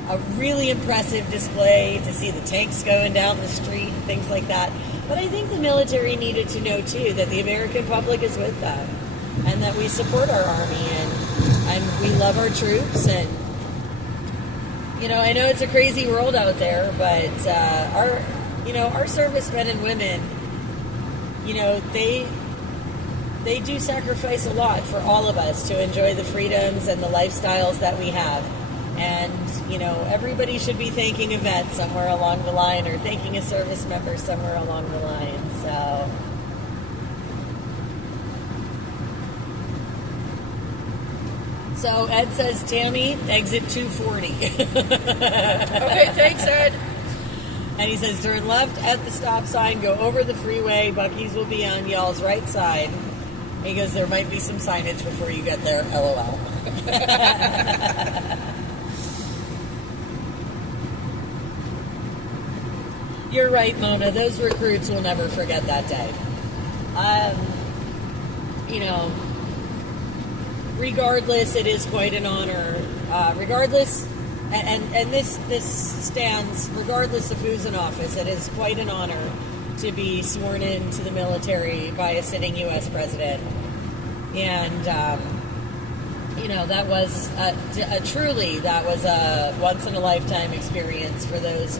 a really impressive display to see the tanks going down the street and things like that. But I think the military needed to know, too, that the American public is with them, and that we support our Army, and we love our troops. And I know it's a crazy world out there, but our servicemen and women, they do sacrifice a lot for all of us to enjoy the freedoms and the lifestyles that we have. And everybody should be thanking a vet somewhere along the line, or thanking a service member somewhere along the line. So Ed says, Tammy, exit 240. Okay, thanks, Ed. And he says, turn left at the stop sign, go over the freeway. Buc-ee's will be on y'all's right side. And he goes, there might be some signage before you get there, LOL. You're right, Mona. Those recruits will never forget that day. you know, regardless, it is quite an honor. Regardless, and this stands regardless of who's in office. It is quite an honor to be sworn into the military by a sitting U.S. president, and you know, that was truly a once in a lifetime experience for those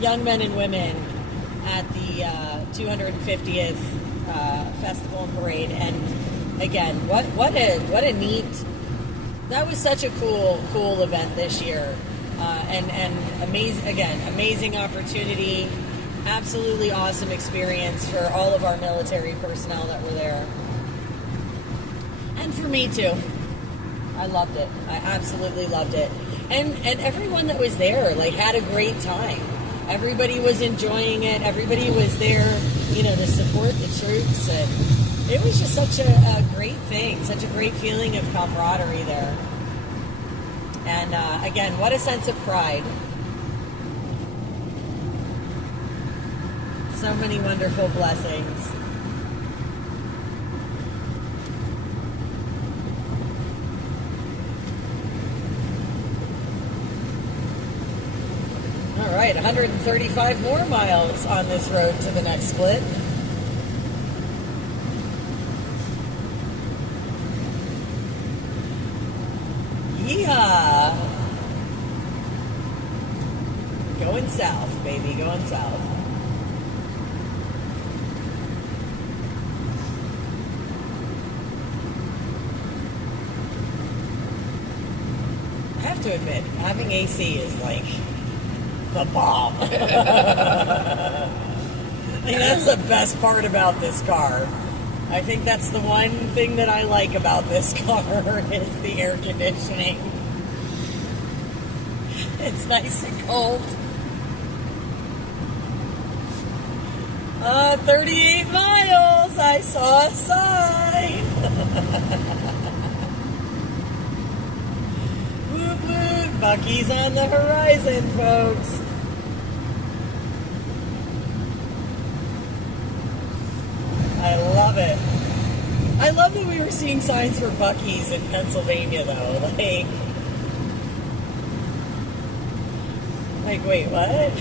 young men and women at the 250th festival and parade. And again, what a neat, that was such a cool event this year, and amazing opportunity, absolutely awesome experience for all of our military personnel that were there, and for me too. I loved it. I absolutely loved it. And everyone that was there, like, had a great time. Everybody was enjoying it. Everybody was there, you know, to support the troops. And it was just such a great thing, such a great feeling of camaraderie there. And again, what a sense of pride. So many wonderful blessings. All right, 135 more miles on this road to the next split. Yeah. Going south, baby, going south. I have to admit, having AC is like the bomb. I mean, that's the best part about this car. I think that's the one thing that I like about this car is the air conditioning. It's nice and cold. 38 miles. I saw a sign. Woot woot. Bucky's on the horizon, folks. I love it. I love that we were seeing signs for Bucky's in Pennsylvania, though. Like, wait, what?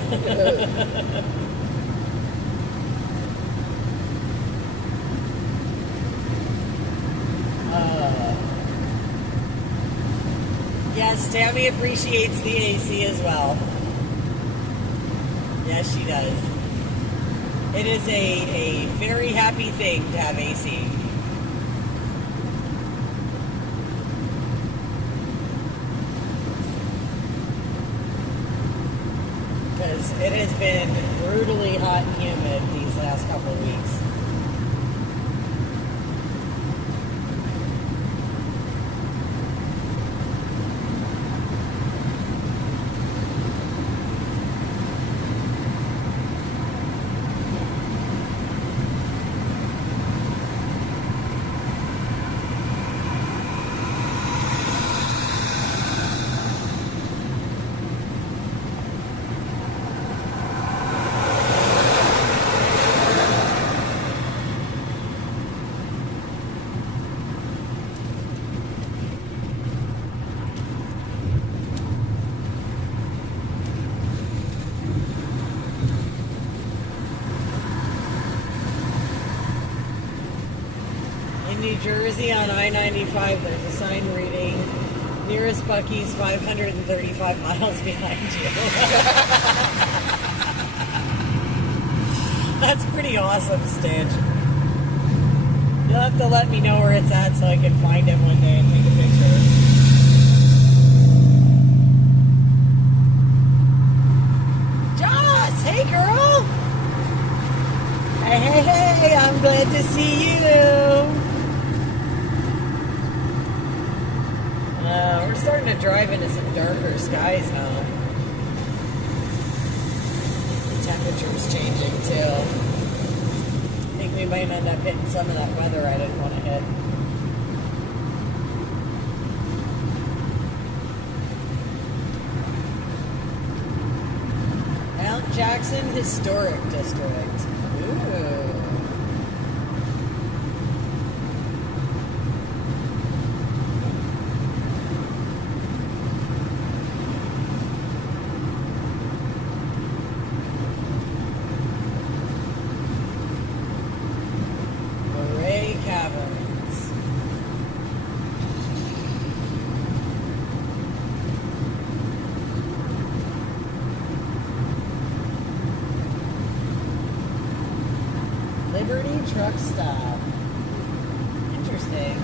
Yes, Tammy appreciates the AC as well. Yes, she does. It is a very happy thing to have AC. Because it has been brutally hot and humid these last couple of weeks. New Jersey on I-95, there's a sign reading, nearest Bucky's 535 miles behind you. That's pretty awesome, Stitch. You'll have to let me know where it's at so I can find it one day and take a picture. Joss! Hey, girl! Hey, I'm glad to see you. We're starting to drive into some darker skies now. The temperature's changing too. I think we might end up hitting some of that weather I didn't want to hit. Mount Jackson Historic District. Ooh. truck stop. Interesting.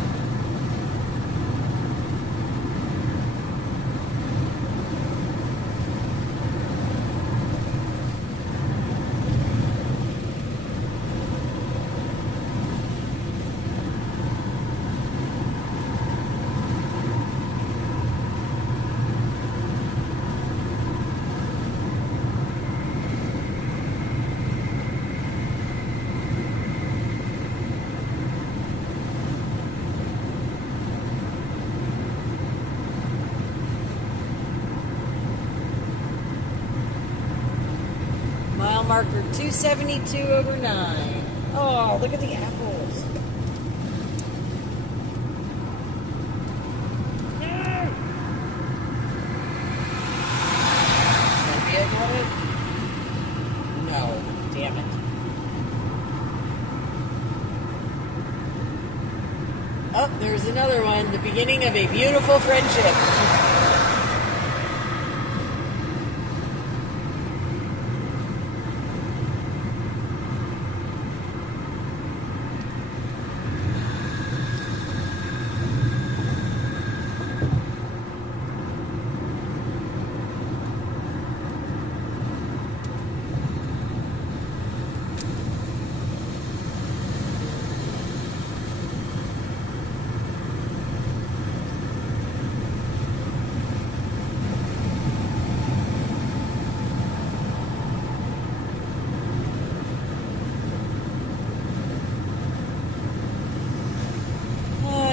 Mile marker 272/9. Oh, look at the apples. No. Maybe I got it? No. Damn it. Oh, there's another one. The beginning of a beautiful friendship.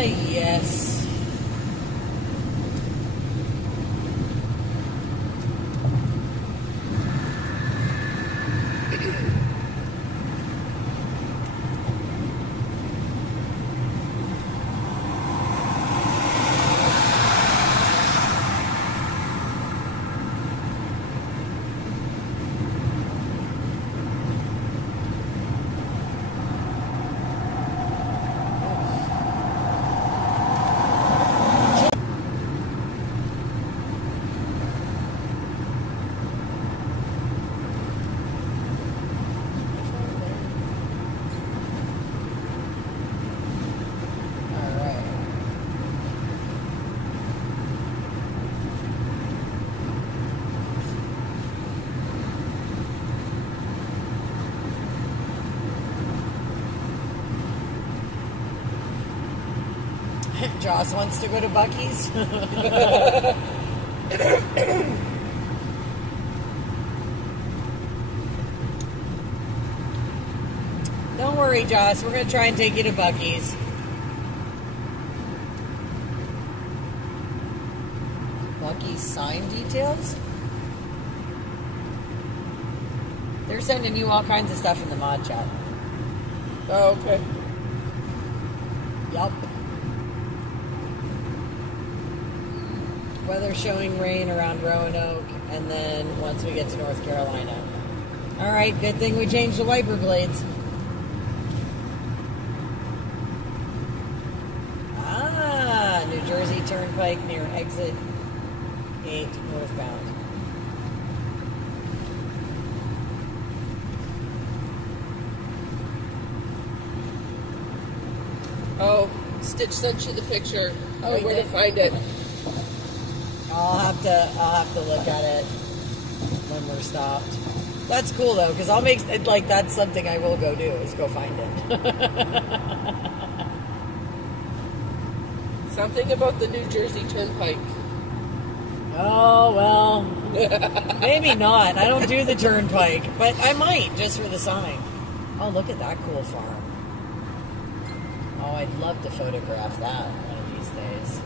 Yes. Joss wants to go to Buc-ee's. Don't worry, Joss. We're going to try and take you to Buc-ee's. Buc-ee's sign details? They're sending you all kinds of stuff in the mod chat. Oh, okay. Yup. Weather showing rain around Roanoke, and then once we get to North Carolina. All right, good thing we changed the wiper blades. Ah, New Jersey Turnpike near exit 8 northbound. Oh, Stitch sent you the picture. Oh, Where to did? find it? I'll have to look at it when we're stopped. That's cool though, because I'll make it like that's something I will go do is go find it. Something about the New Jersey Turnpike. Oh well, maybe not. I don't do the turnpike, but I might just for the sign. Oh, look at that cool farm. Oh, I'd love to photograph that one of these days.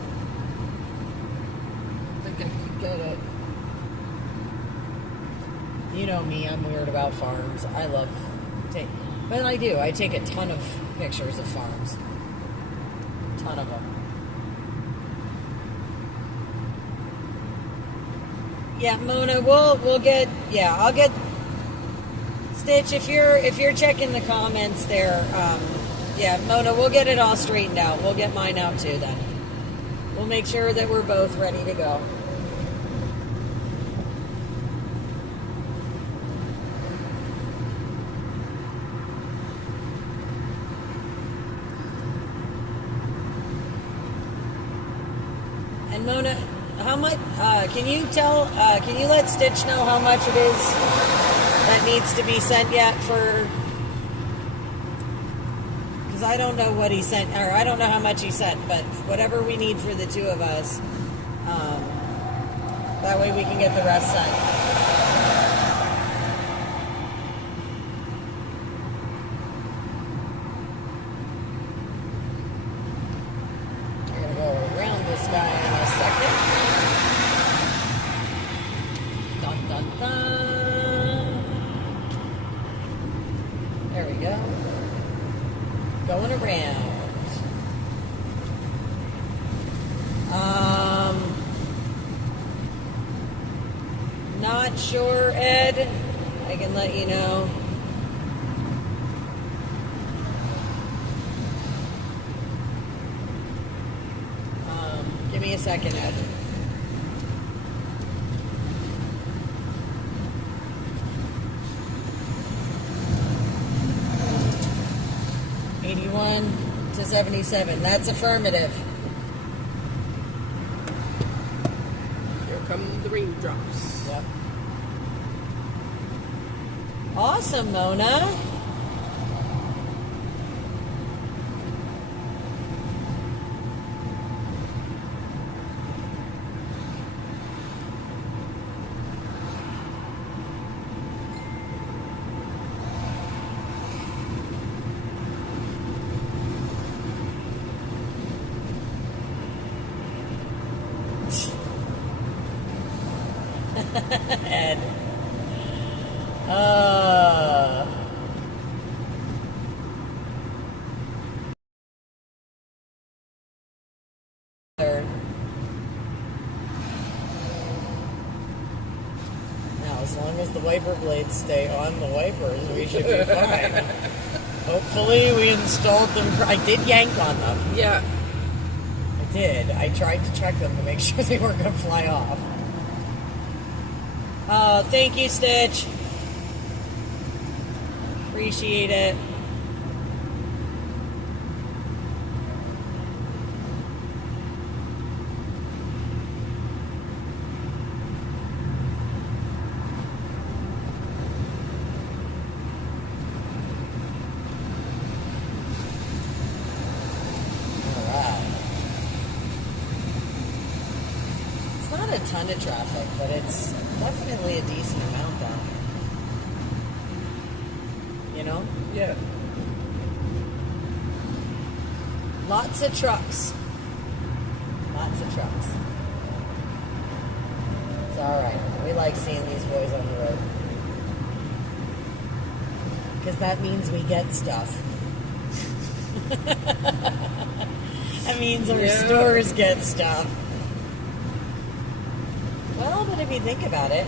I think I could get it. You know me, I'm weird about farms. I love but I do. I take a ton of pictures of farms. A ton of them. Yeah, Mona, we'll get. Yeah, I'll get. Stitch, if you're checking the comments there, yeah, Mona, we'll get it all straightened out. We'll get mine out too then. We'll make sure that we're both ready to go. Mona, how much, can you let Stitch know how much it is that needs to be sent yet for, because I don't know what he sent, or I don't know how much he sent, but whatever we need for the two of us, that way we can get the rest sent. We're going to go around this guy in a second. Dun, dun, dun. There we go. Going around. Not sure, Ed. I can let you know. Give me a second, Ed. $81 to $77. That's affirmative. Here come the raindrops. Yep. Awesome, Mona. Ed. Now, as long as the wiper blades stay on the wipers, we should be fine. Hopefully, we installed them. I did yank on them. Yeah. I did. I tried to check them to make sure they weren't going to fly off. Oh, thank you, Stitch. Appreciate it. Not a ton of traffic, but it's definitely a decent amount though. You know? Yeah. Lots of trucks. Lots of trucks. It's alright. We like seeing these boys on the road. Because that means we get stuff. That means our stores get stuff. Well, but if you think about it,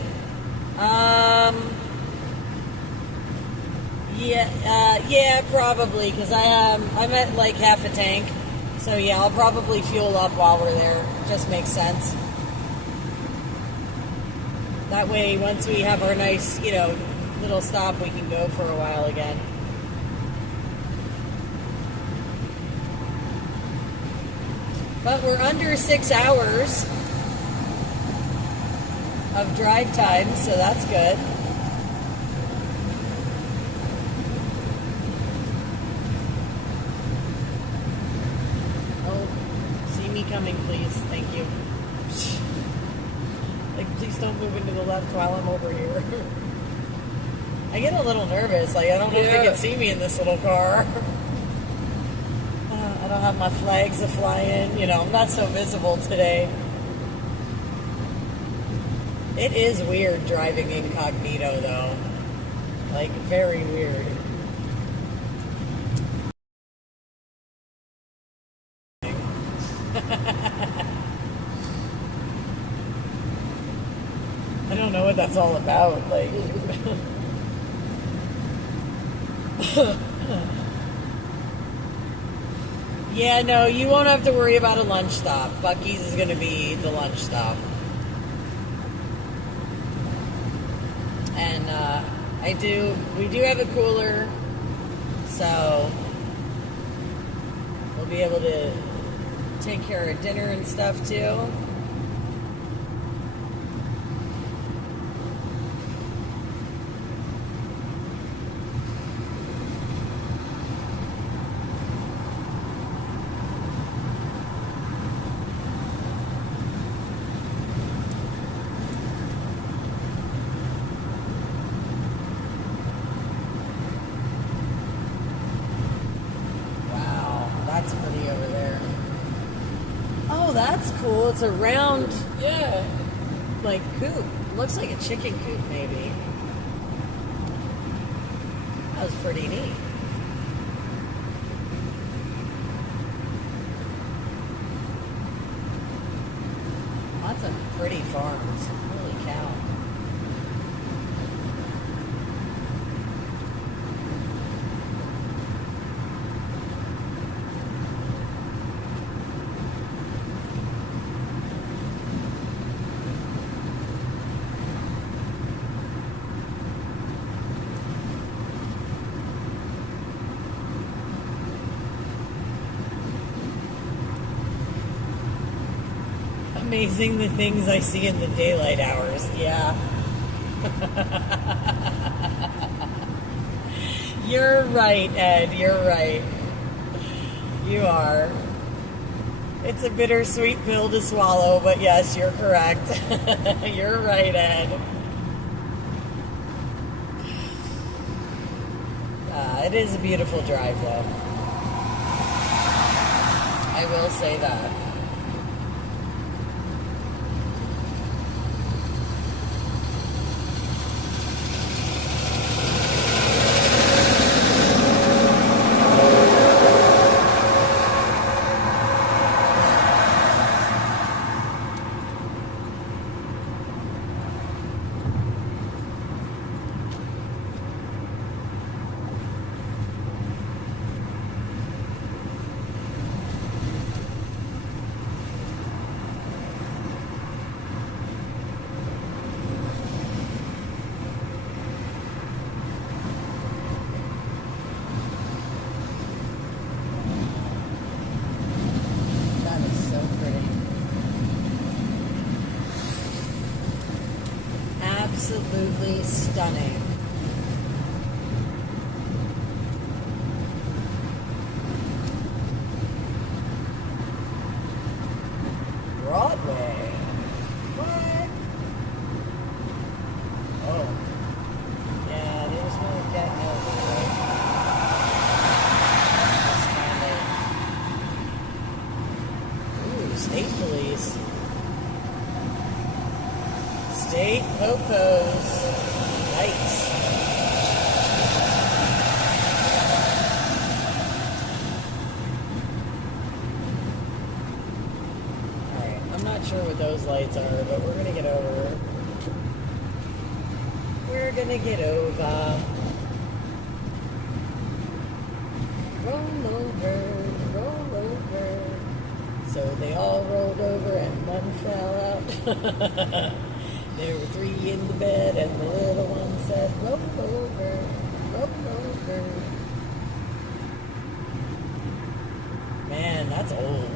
yeah, probably, because I'm at like half a tank, so yeah, I'll probably fuel up while we're there. Just makes sense. That way, once we have our nice, little stop, we can go for a while again. But we're under 6 hours of drive time, so that's good. Oh, see me coming, please. Thank you. Like, please don't move into the left while I'm over here. I get a little nervous. Like, I don't know if they can see me in this little car. I don't have my flags a-flying. I'm not so visible today. It is weird driving incognito, though. Like, very weird. I don't know what that's all about. Like, yeah, no, you won't have to worry about a lunch stop. Buc-ee's is going to be the lunch stop. And we do have a cooler, so we'll be able to take care of dinner and stuff too. it's a round, Yeah. like, coop. Looks like a chicken coop, maybe. That was pretty neat. Lots of pretty farms. Holy cow. Amazing the things I see in the daylight hours. Yeah. You're right, Ed. You're right. You are. It's a bittersweet pill to swallow, but yes, you're correct. You're right, Ed. It is a beautiful drive, though. I will say that. Absolutely stunning. Broadway. What? Oh. Yeah, there's no getting over it. It's kind of... Ooh, state police. State popos. Yikes. Alright, I'm not sure what those lights are, but we're gonna get over. We're gonna get over. Roll over, roll over. So they all rolled over and one fell out. There were three in the bed, and the little one said, roll over, roll over. Man, that's old.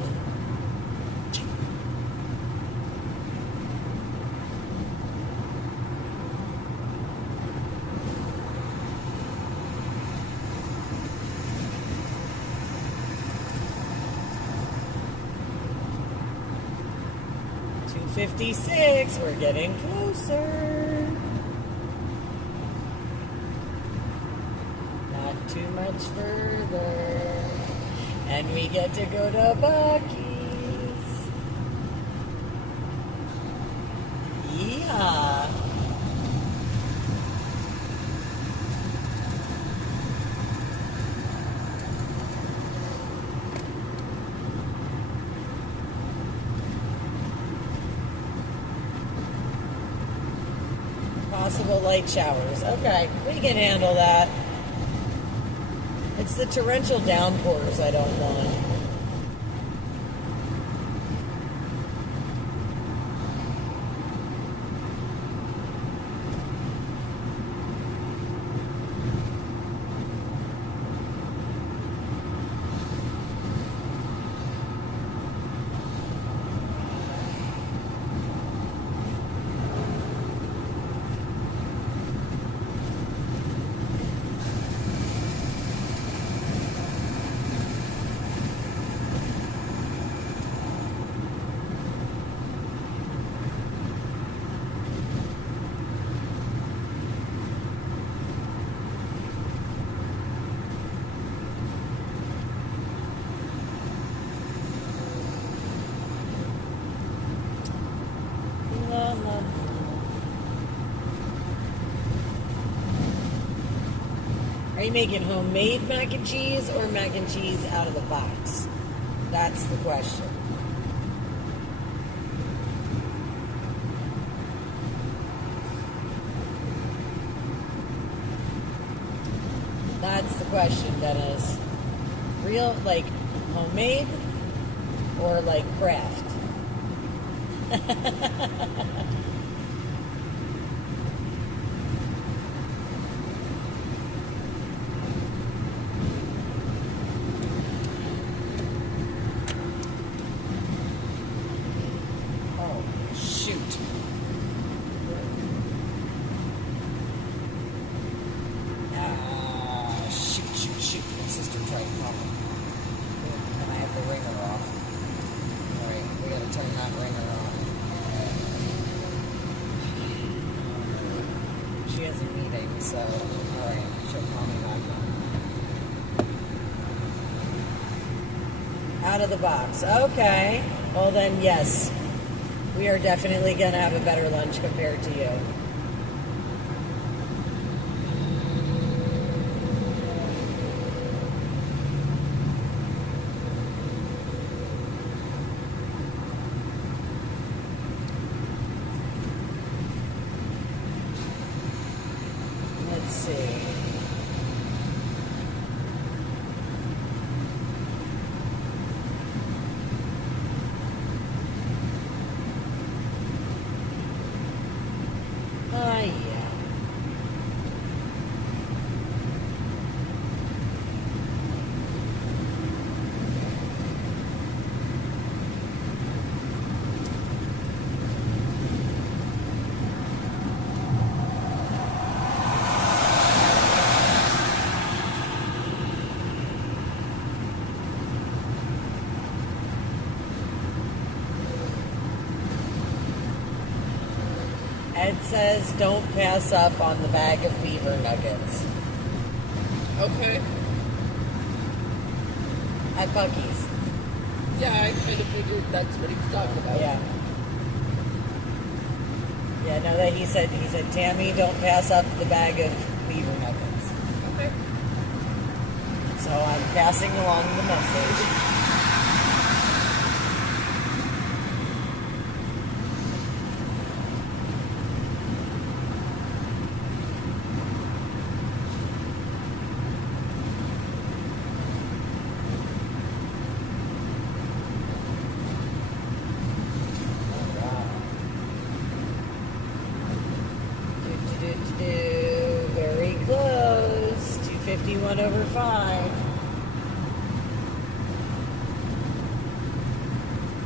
.56, we're getting closer. Not too much further. And we get to go to Buc-ee's. Yeehaw. Possible light showers. Okay, we can handle that. It's the torrential downpours I don't want. you making homemade mac and cheese or mac and cheese out of the box? That's the question. That's the question, Dennis. Real, like, homemade or like craft? Oh, shoot. Shoot. My sister tried to call me. And I have the ringer off. Alright, we gotta turn that ringer on. She has a meeting, so alright, she'll call me back on. Out of the box. Okay. Well then, yes. We are definitely gonna have a better lunch compared to you. Let's see. Yeah. Ed says don't pass up on the bag of beaver nuggets Okay. at Buc-ee's. Yeah, I kind of figured that's what he was talking about. Yeah. Yeah, no, that he said, Tammy, don't pass up the bag of beaver nuggets. Okay. So I'm passing along the message. Very close. 251 over 5.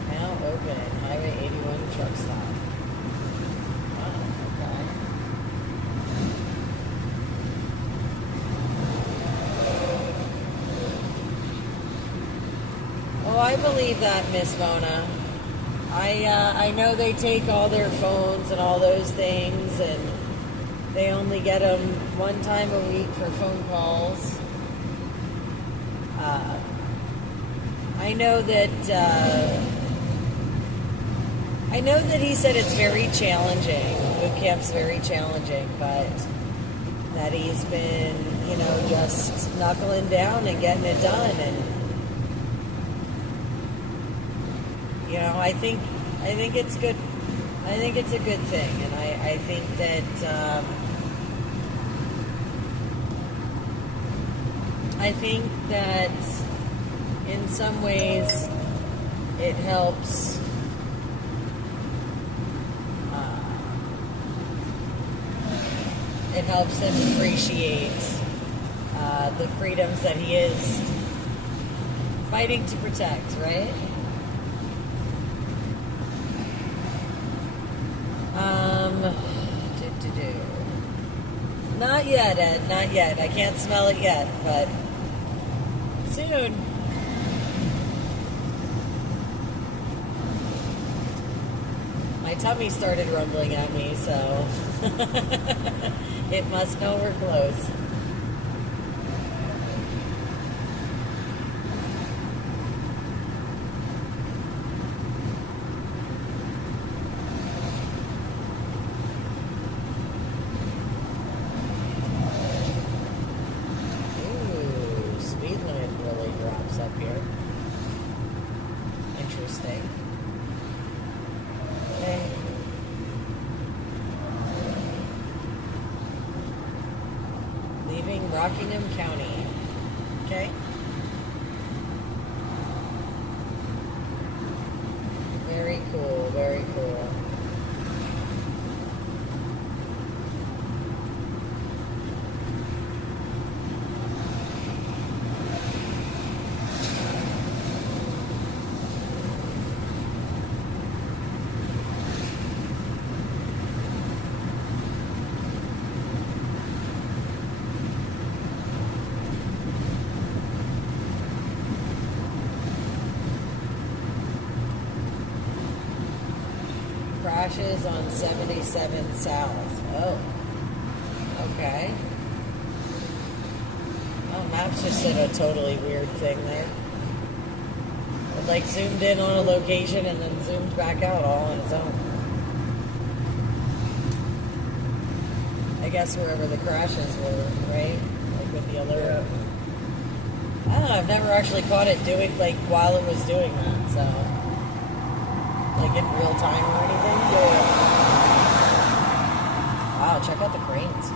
Now open. Highway 81 truck stop. Wow, okay. Oh, I believe that, Miss Mona. I know they take all their phones and all those things, and they only get them one time a week for phone calls. I know that he said it's very challenging. Boot camp's very challenging, but that he's been, just knuckling down and getting it done. And I think it's good. I think it's a good thing, and I think that in some ways it helps. It helps him appreciate the freedoms that he is fighting to protect, right? Not yet, Ed, not yet. I can't smell it yet, but soon. My tummy started rumbling at me, so it must know we're close. Rockingham County. Okay. Very cool, very cool. Crashes on 77 South. Oh. Okay. Oh, Maps just did a totally weird thing there. It like zoomed in on a location and then zoomed back out all on its own. I guess wherever the crashes were, right? Like with the alert. Yeah. I don't know, I've never actually caught it doing, like, while it was doing that, so. Like in real time or anything? Yeah. Wow, check out the cranes.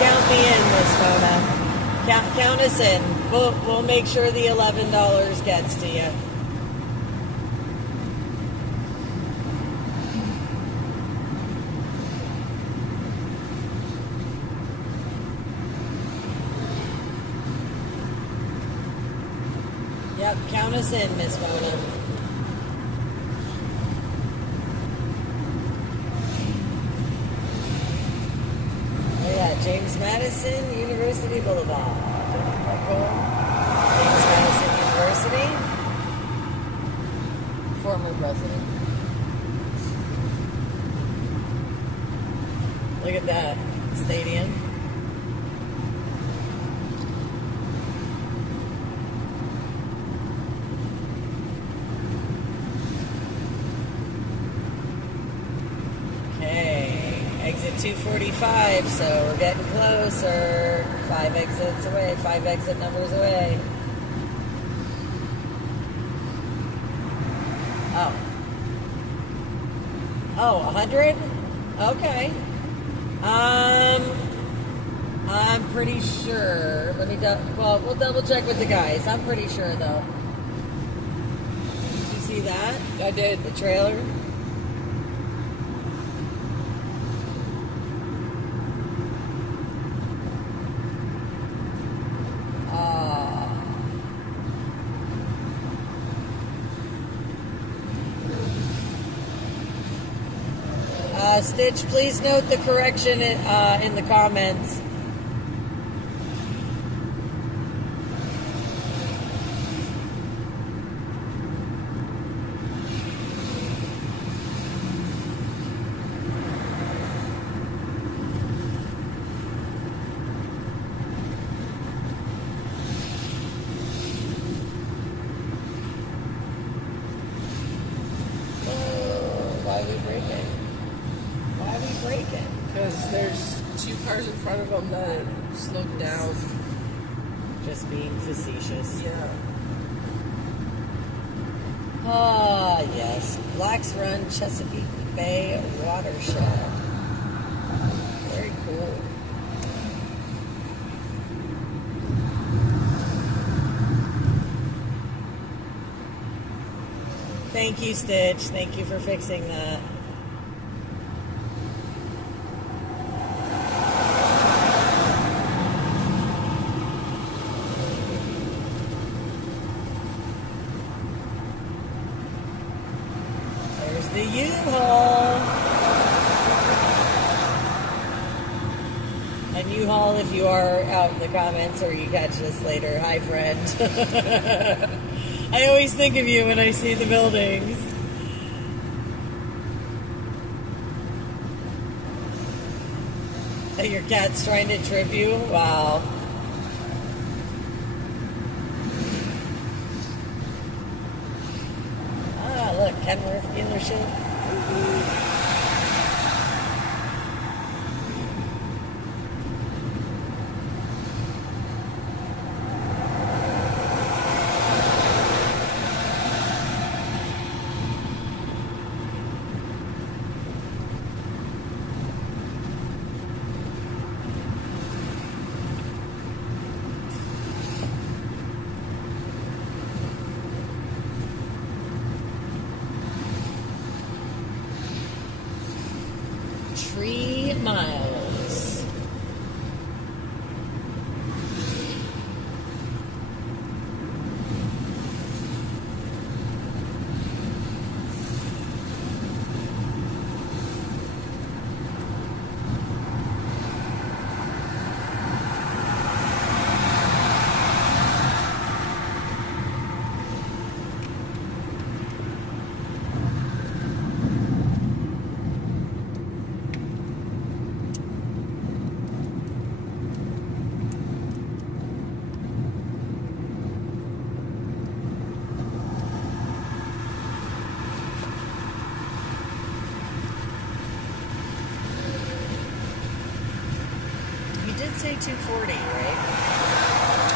Count me in, Miss Mona. Count us in. We'll make sure the $11 gets to you. Yep, count us in, Miss Mona. Oh yeah, James Madison University Boulevard. James Madison University. Former president. Look at that stadium. Exit 245, so we're getting closer. 5 exits away, 5 exit numbers away. Oh, 100? Okay. I'm pretty sure. Let me we'll double check with the guys. I'm pretty sure though. Did you see that? I did. The trailer. Stitch, please note the correction in the comments. Why are we breaking? Why are we breaking? Because there's 2 cars in front of them that slowed down. Just being facetious. Yeah. Ah, yes. Blacks Run, Chesapeake Bay Watershed. Very cool. Thank you, Stitch. Thank you for fixing that. There's the U-Haul. And U-Haul, if you are out in the comments or you catch this later, hi, friend. I always think of you when I see the buildings. Your cat's trying to trip you? Wow. Ah, look, Kenworth dealership. 3 miles. Did say 240, right?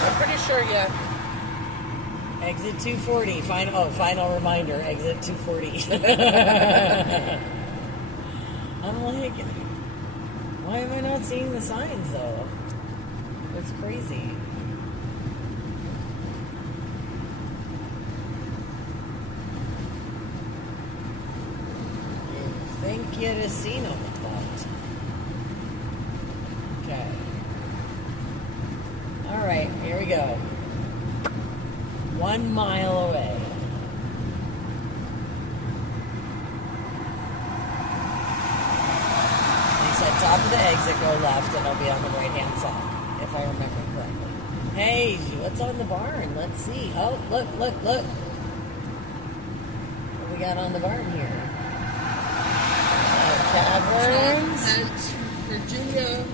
I'm pretty sure, yeah. Exit 240. Final reminder. Exit 240. I'm like, why am I not seeing the signs though? That's crazy. You'd think you'd have seen them, but okay. All right, here we go. 1 mile away. They said top of the exit, go left, and it'll be on the right-hand side, if I remember correctly. Hey, what's on the barn? Let's see. Oh, look. What we got on the barn here? Caverns. That's Virginia.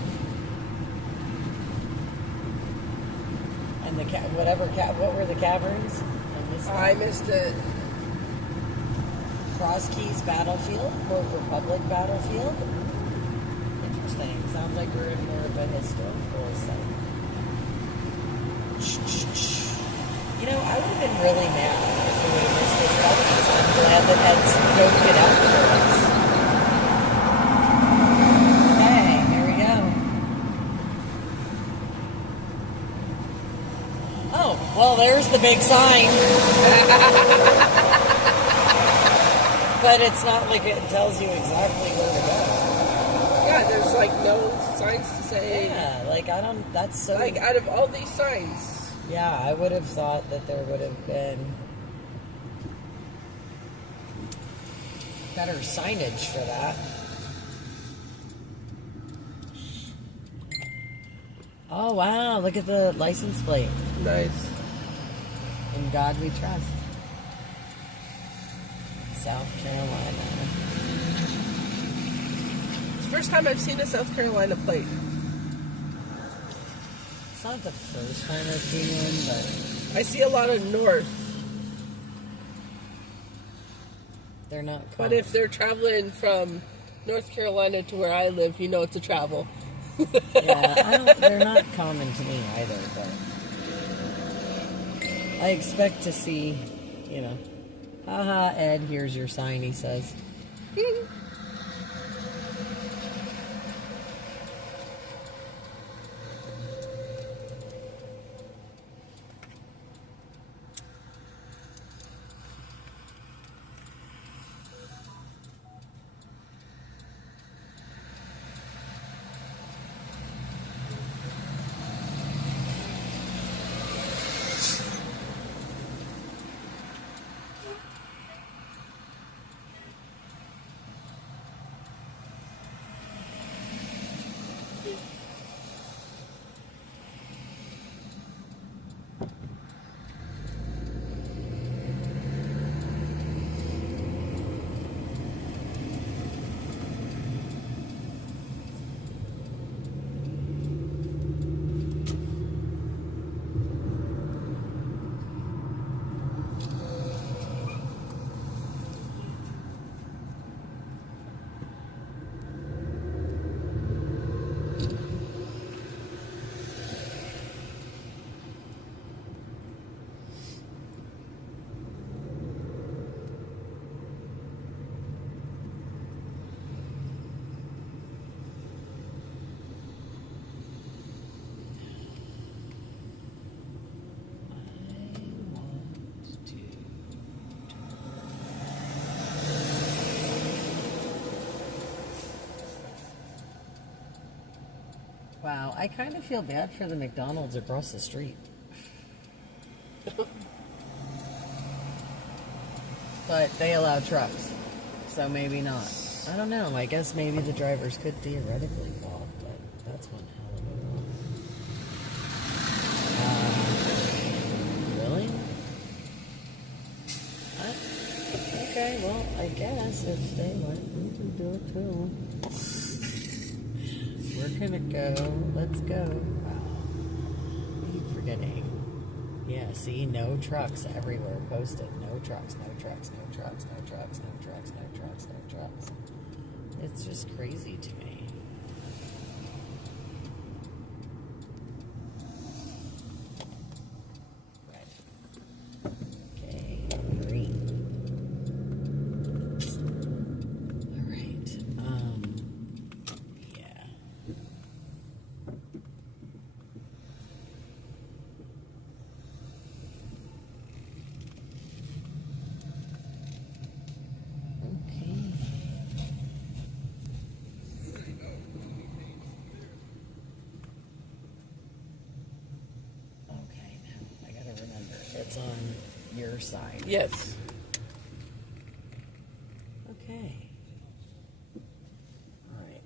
And the what were the caverns? I missed it. Cross Keys Battlefield, Port Republic Battlefield. Interesting. Sounds like we're in more of a historical site. You know, I would have been really mad if we missed this Battlefield. I'm glad that Ed's scoped it out for us. Okay, here we go. Oh, well, there's the big sign. But it's not like it tells you exactly where to go. Yeah, there's like no signs to say. Yeah, like that's so... Like out of all these signs. Yeah, I would have thought that there would have been better signage for that. Oh, wow, look at the license plate. Nice. In God we trust. South Carolina. It's the first time I've seen a South Carolina plate. It's not the first time I've seen one, but... I see a lot of north. They're not common. But if they're traveling from North Carolina to where I live, you know it's a travel. Yeah, they're not common to me either, but... I expect to see, you know... Haha, Ed, here's your sign, he says. Wow, I kind of feel bad for the McDonald's across the street. But they allow trucks, so maybe not. I don't know. I guess maybe the drivers could theoretically walk, but that's one hell of a walk. Really? What? Okay, well, I guess if they want me to do it too. We're gonna go. Let's go. Wow. I keep forgetting. Yeah, see, no trucks everywhere posted. No trucks, no trucks, no trucks, no trucks, no trucks, no trucks, no trucks. It's just crazy to me. Red. Okay, green. Alright, yeah. Okay, now I gotta remember. It's on your side. Yes. Okay. Alright.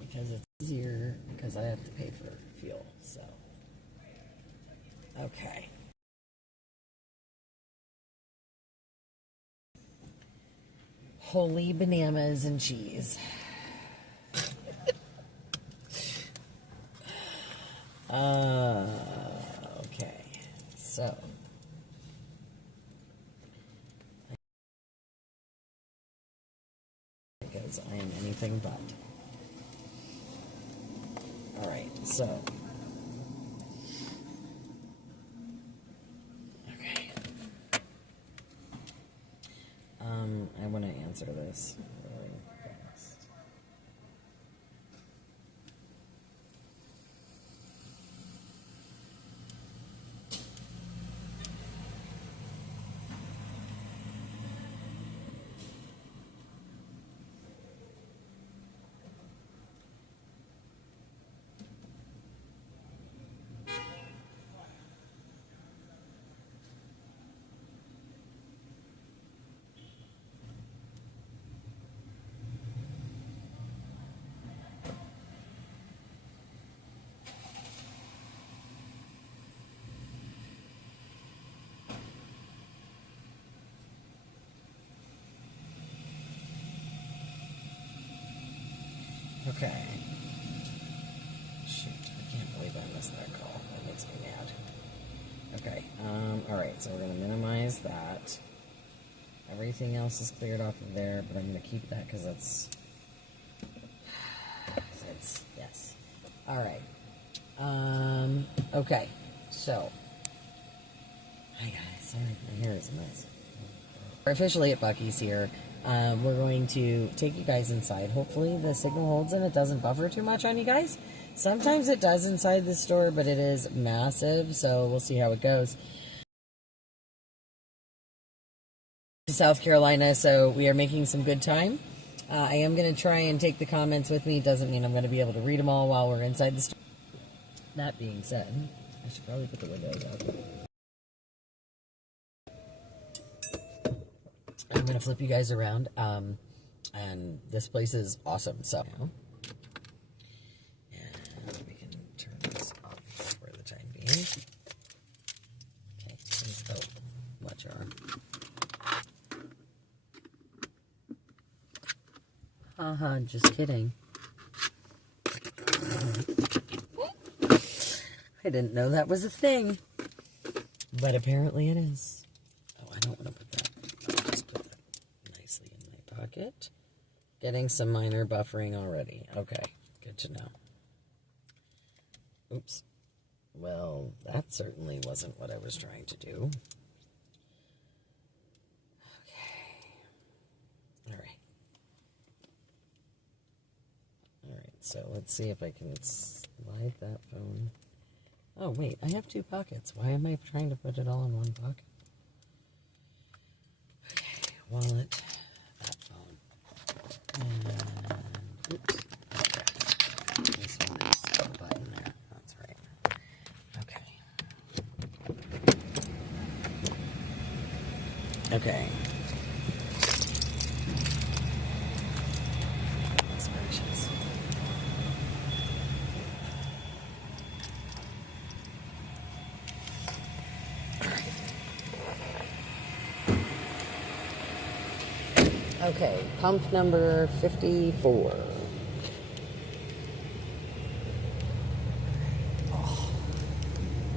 Because it's easier, because I have to pay for fuel, so. Okay. Holy bananas and cheese. Okay. So. Because I am anything but. Alright, so. Okay. I want to answer this really fast. Okay. Shoot, I can't believe I missed that call. That makes me mad. Okay, alright, so we're going to minimize that. Everything else is cleared off of there, but I'm going to keep that because it's, yes. Alright. Okay, so. Hi guys, sorry, my hair is a mess. We're officially at Buc-ee's here. We're going to take you guys inside. Hopefully the signal holds and it doesn't buffer too much on you guys. Sometimes it does inside the store, but it is massive, so we'll see how it goes. South Carolina, so we are making some good time. I am going to try and take the comments with me. Doesn't mean I'm going to be able to read them all while we're inside the store. That being said, I should probably put the windows up. I'm going to flip you guys around, and this place is awesome, so. And we can turn this off for the time being. Okay, oh, watch your arm. Haha, just kidding. I didn't know that was a thing, but apparently it is. Oh, I don't want to put that. I'll just put that nicely in my pocket. Getting some minor buffering already. Okay, good to know. Oops. Well, that certainly wasn't what I was trying to do. Okay. Alright. Alright, so let's see if I can slide that phone. Oh, wait, I have two pockets. Why am I trying to put it all in one pocket? Okay, wallet, that phone, and, oops, okay. This one is Okay. That's precious. Okay, pump number 54. Oh,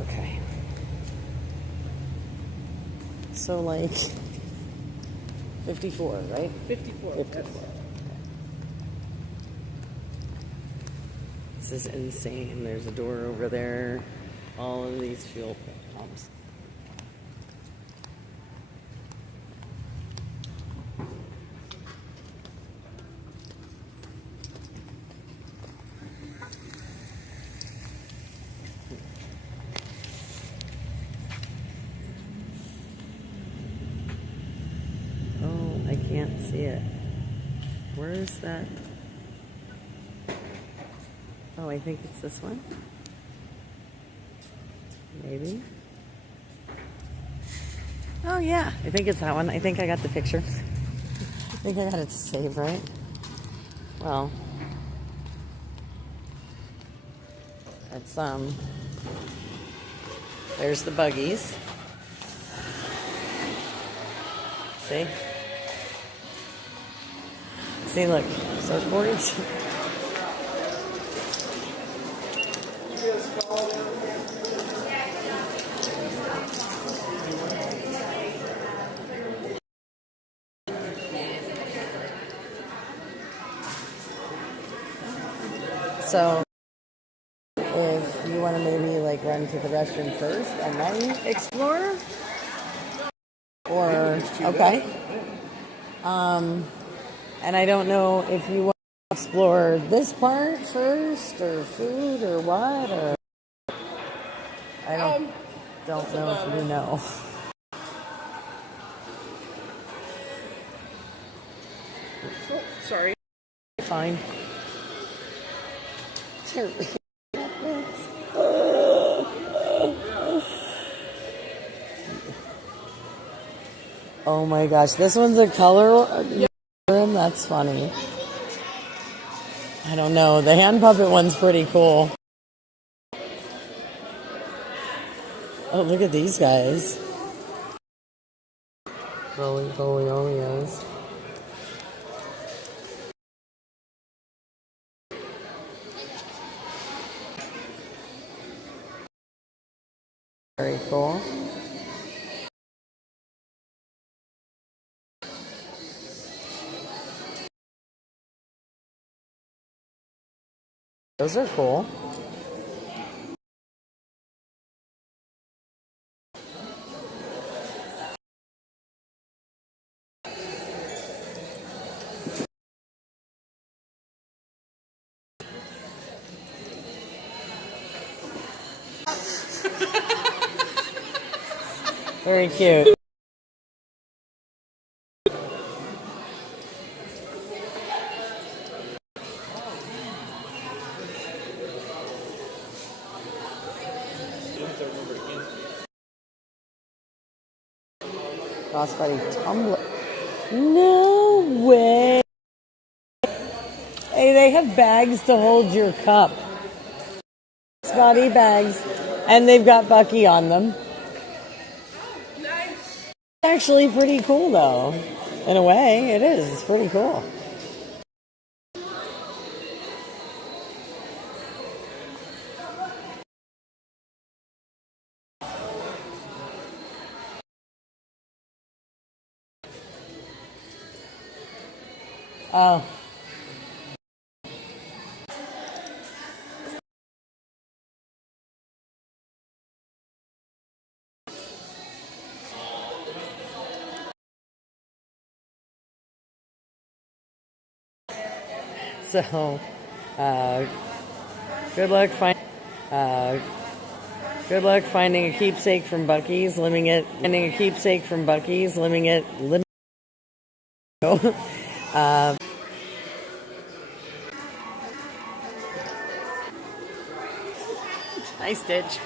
okay. So, like, 54, right? 54. 54. This is insane. There's a door over there. All of these fuel pumps. Oh, I can't see it. Where is that? Oh, I think it's this one. Maybe. Oh, yeah. I think it's that one. I think I got the picture. I think I got it to save, right? Well, it's, there's the buggies. See? See, look, surfboards. So, if you want to maybe like run to the restroom first and then explore, or okay. And I don't know if you want to explore this part first, or food, or what, or I don't know if you know. Oh, sorry. Fine. Oh my gosh, this one's a color room. That's funny. I don't know. The hand puppet one's pretty cool. Oh, look at these guys. Roly poly Oreos. Very cool. Those are cool. Very cute. Crossbody tumbler. No way. Hey, they have bags to hold your cup. Crossbody bags. And they've got Bucky on them. Nice. Actually pretty cool though. In a way, it is. It's pretty cool. Oh. So, good luck finding a keepsake from Bucky's, living it. Finding a keepsake from Bucky's, living it. Nice stitch.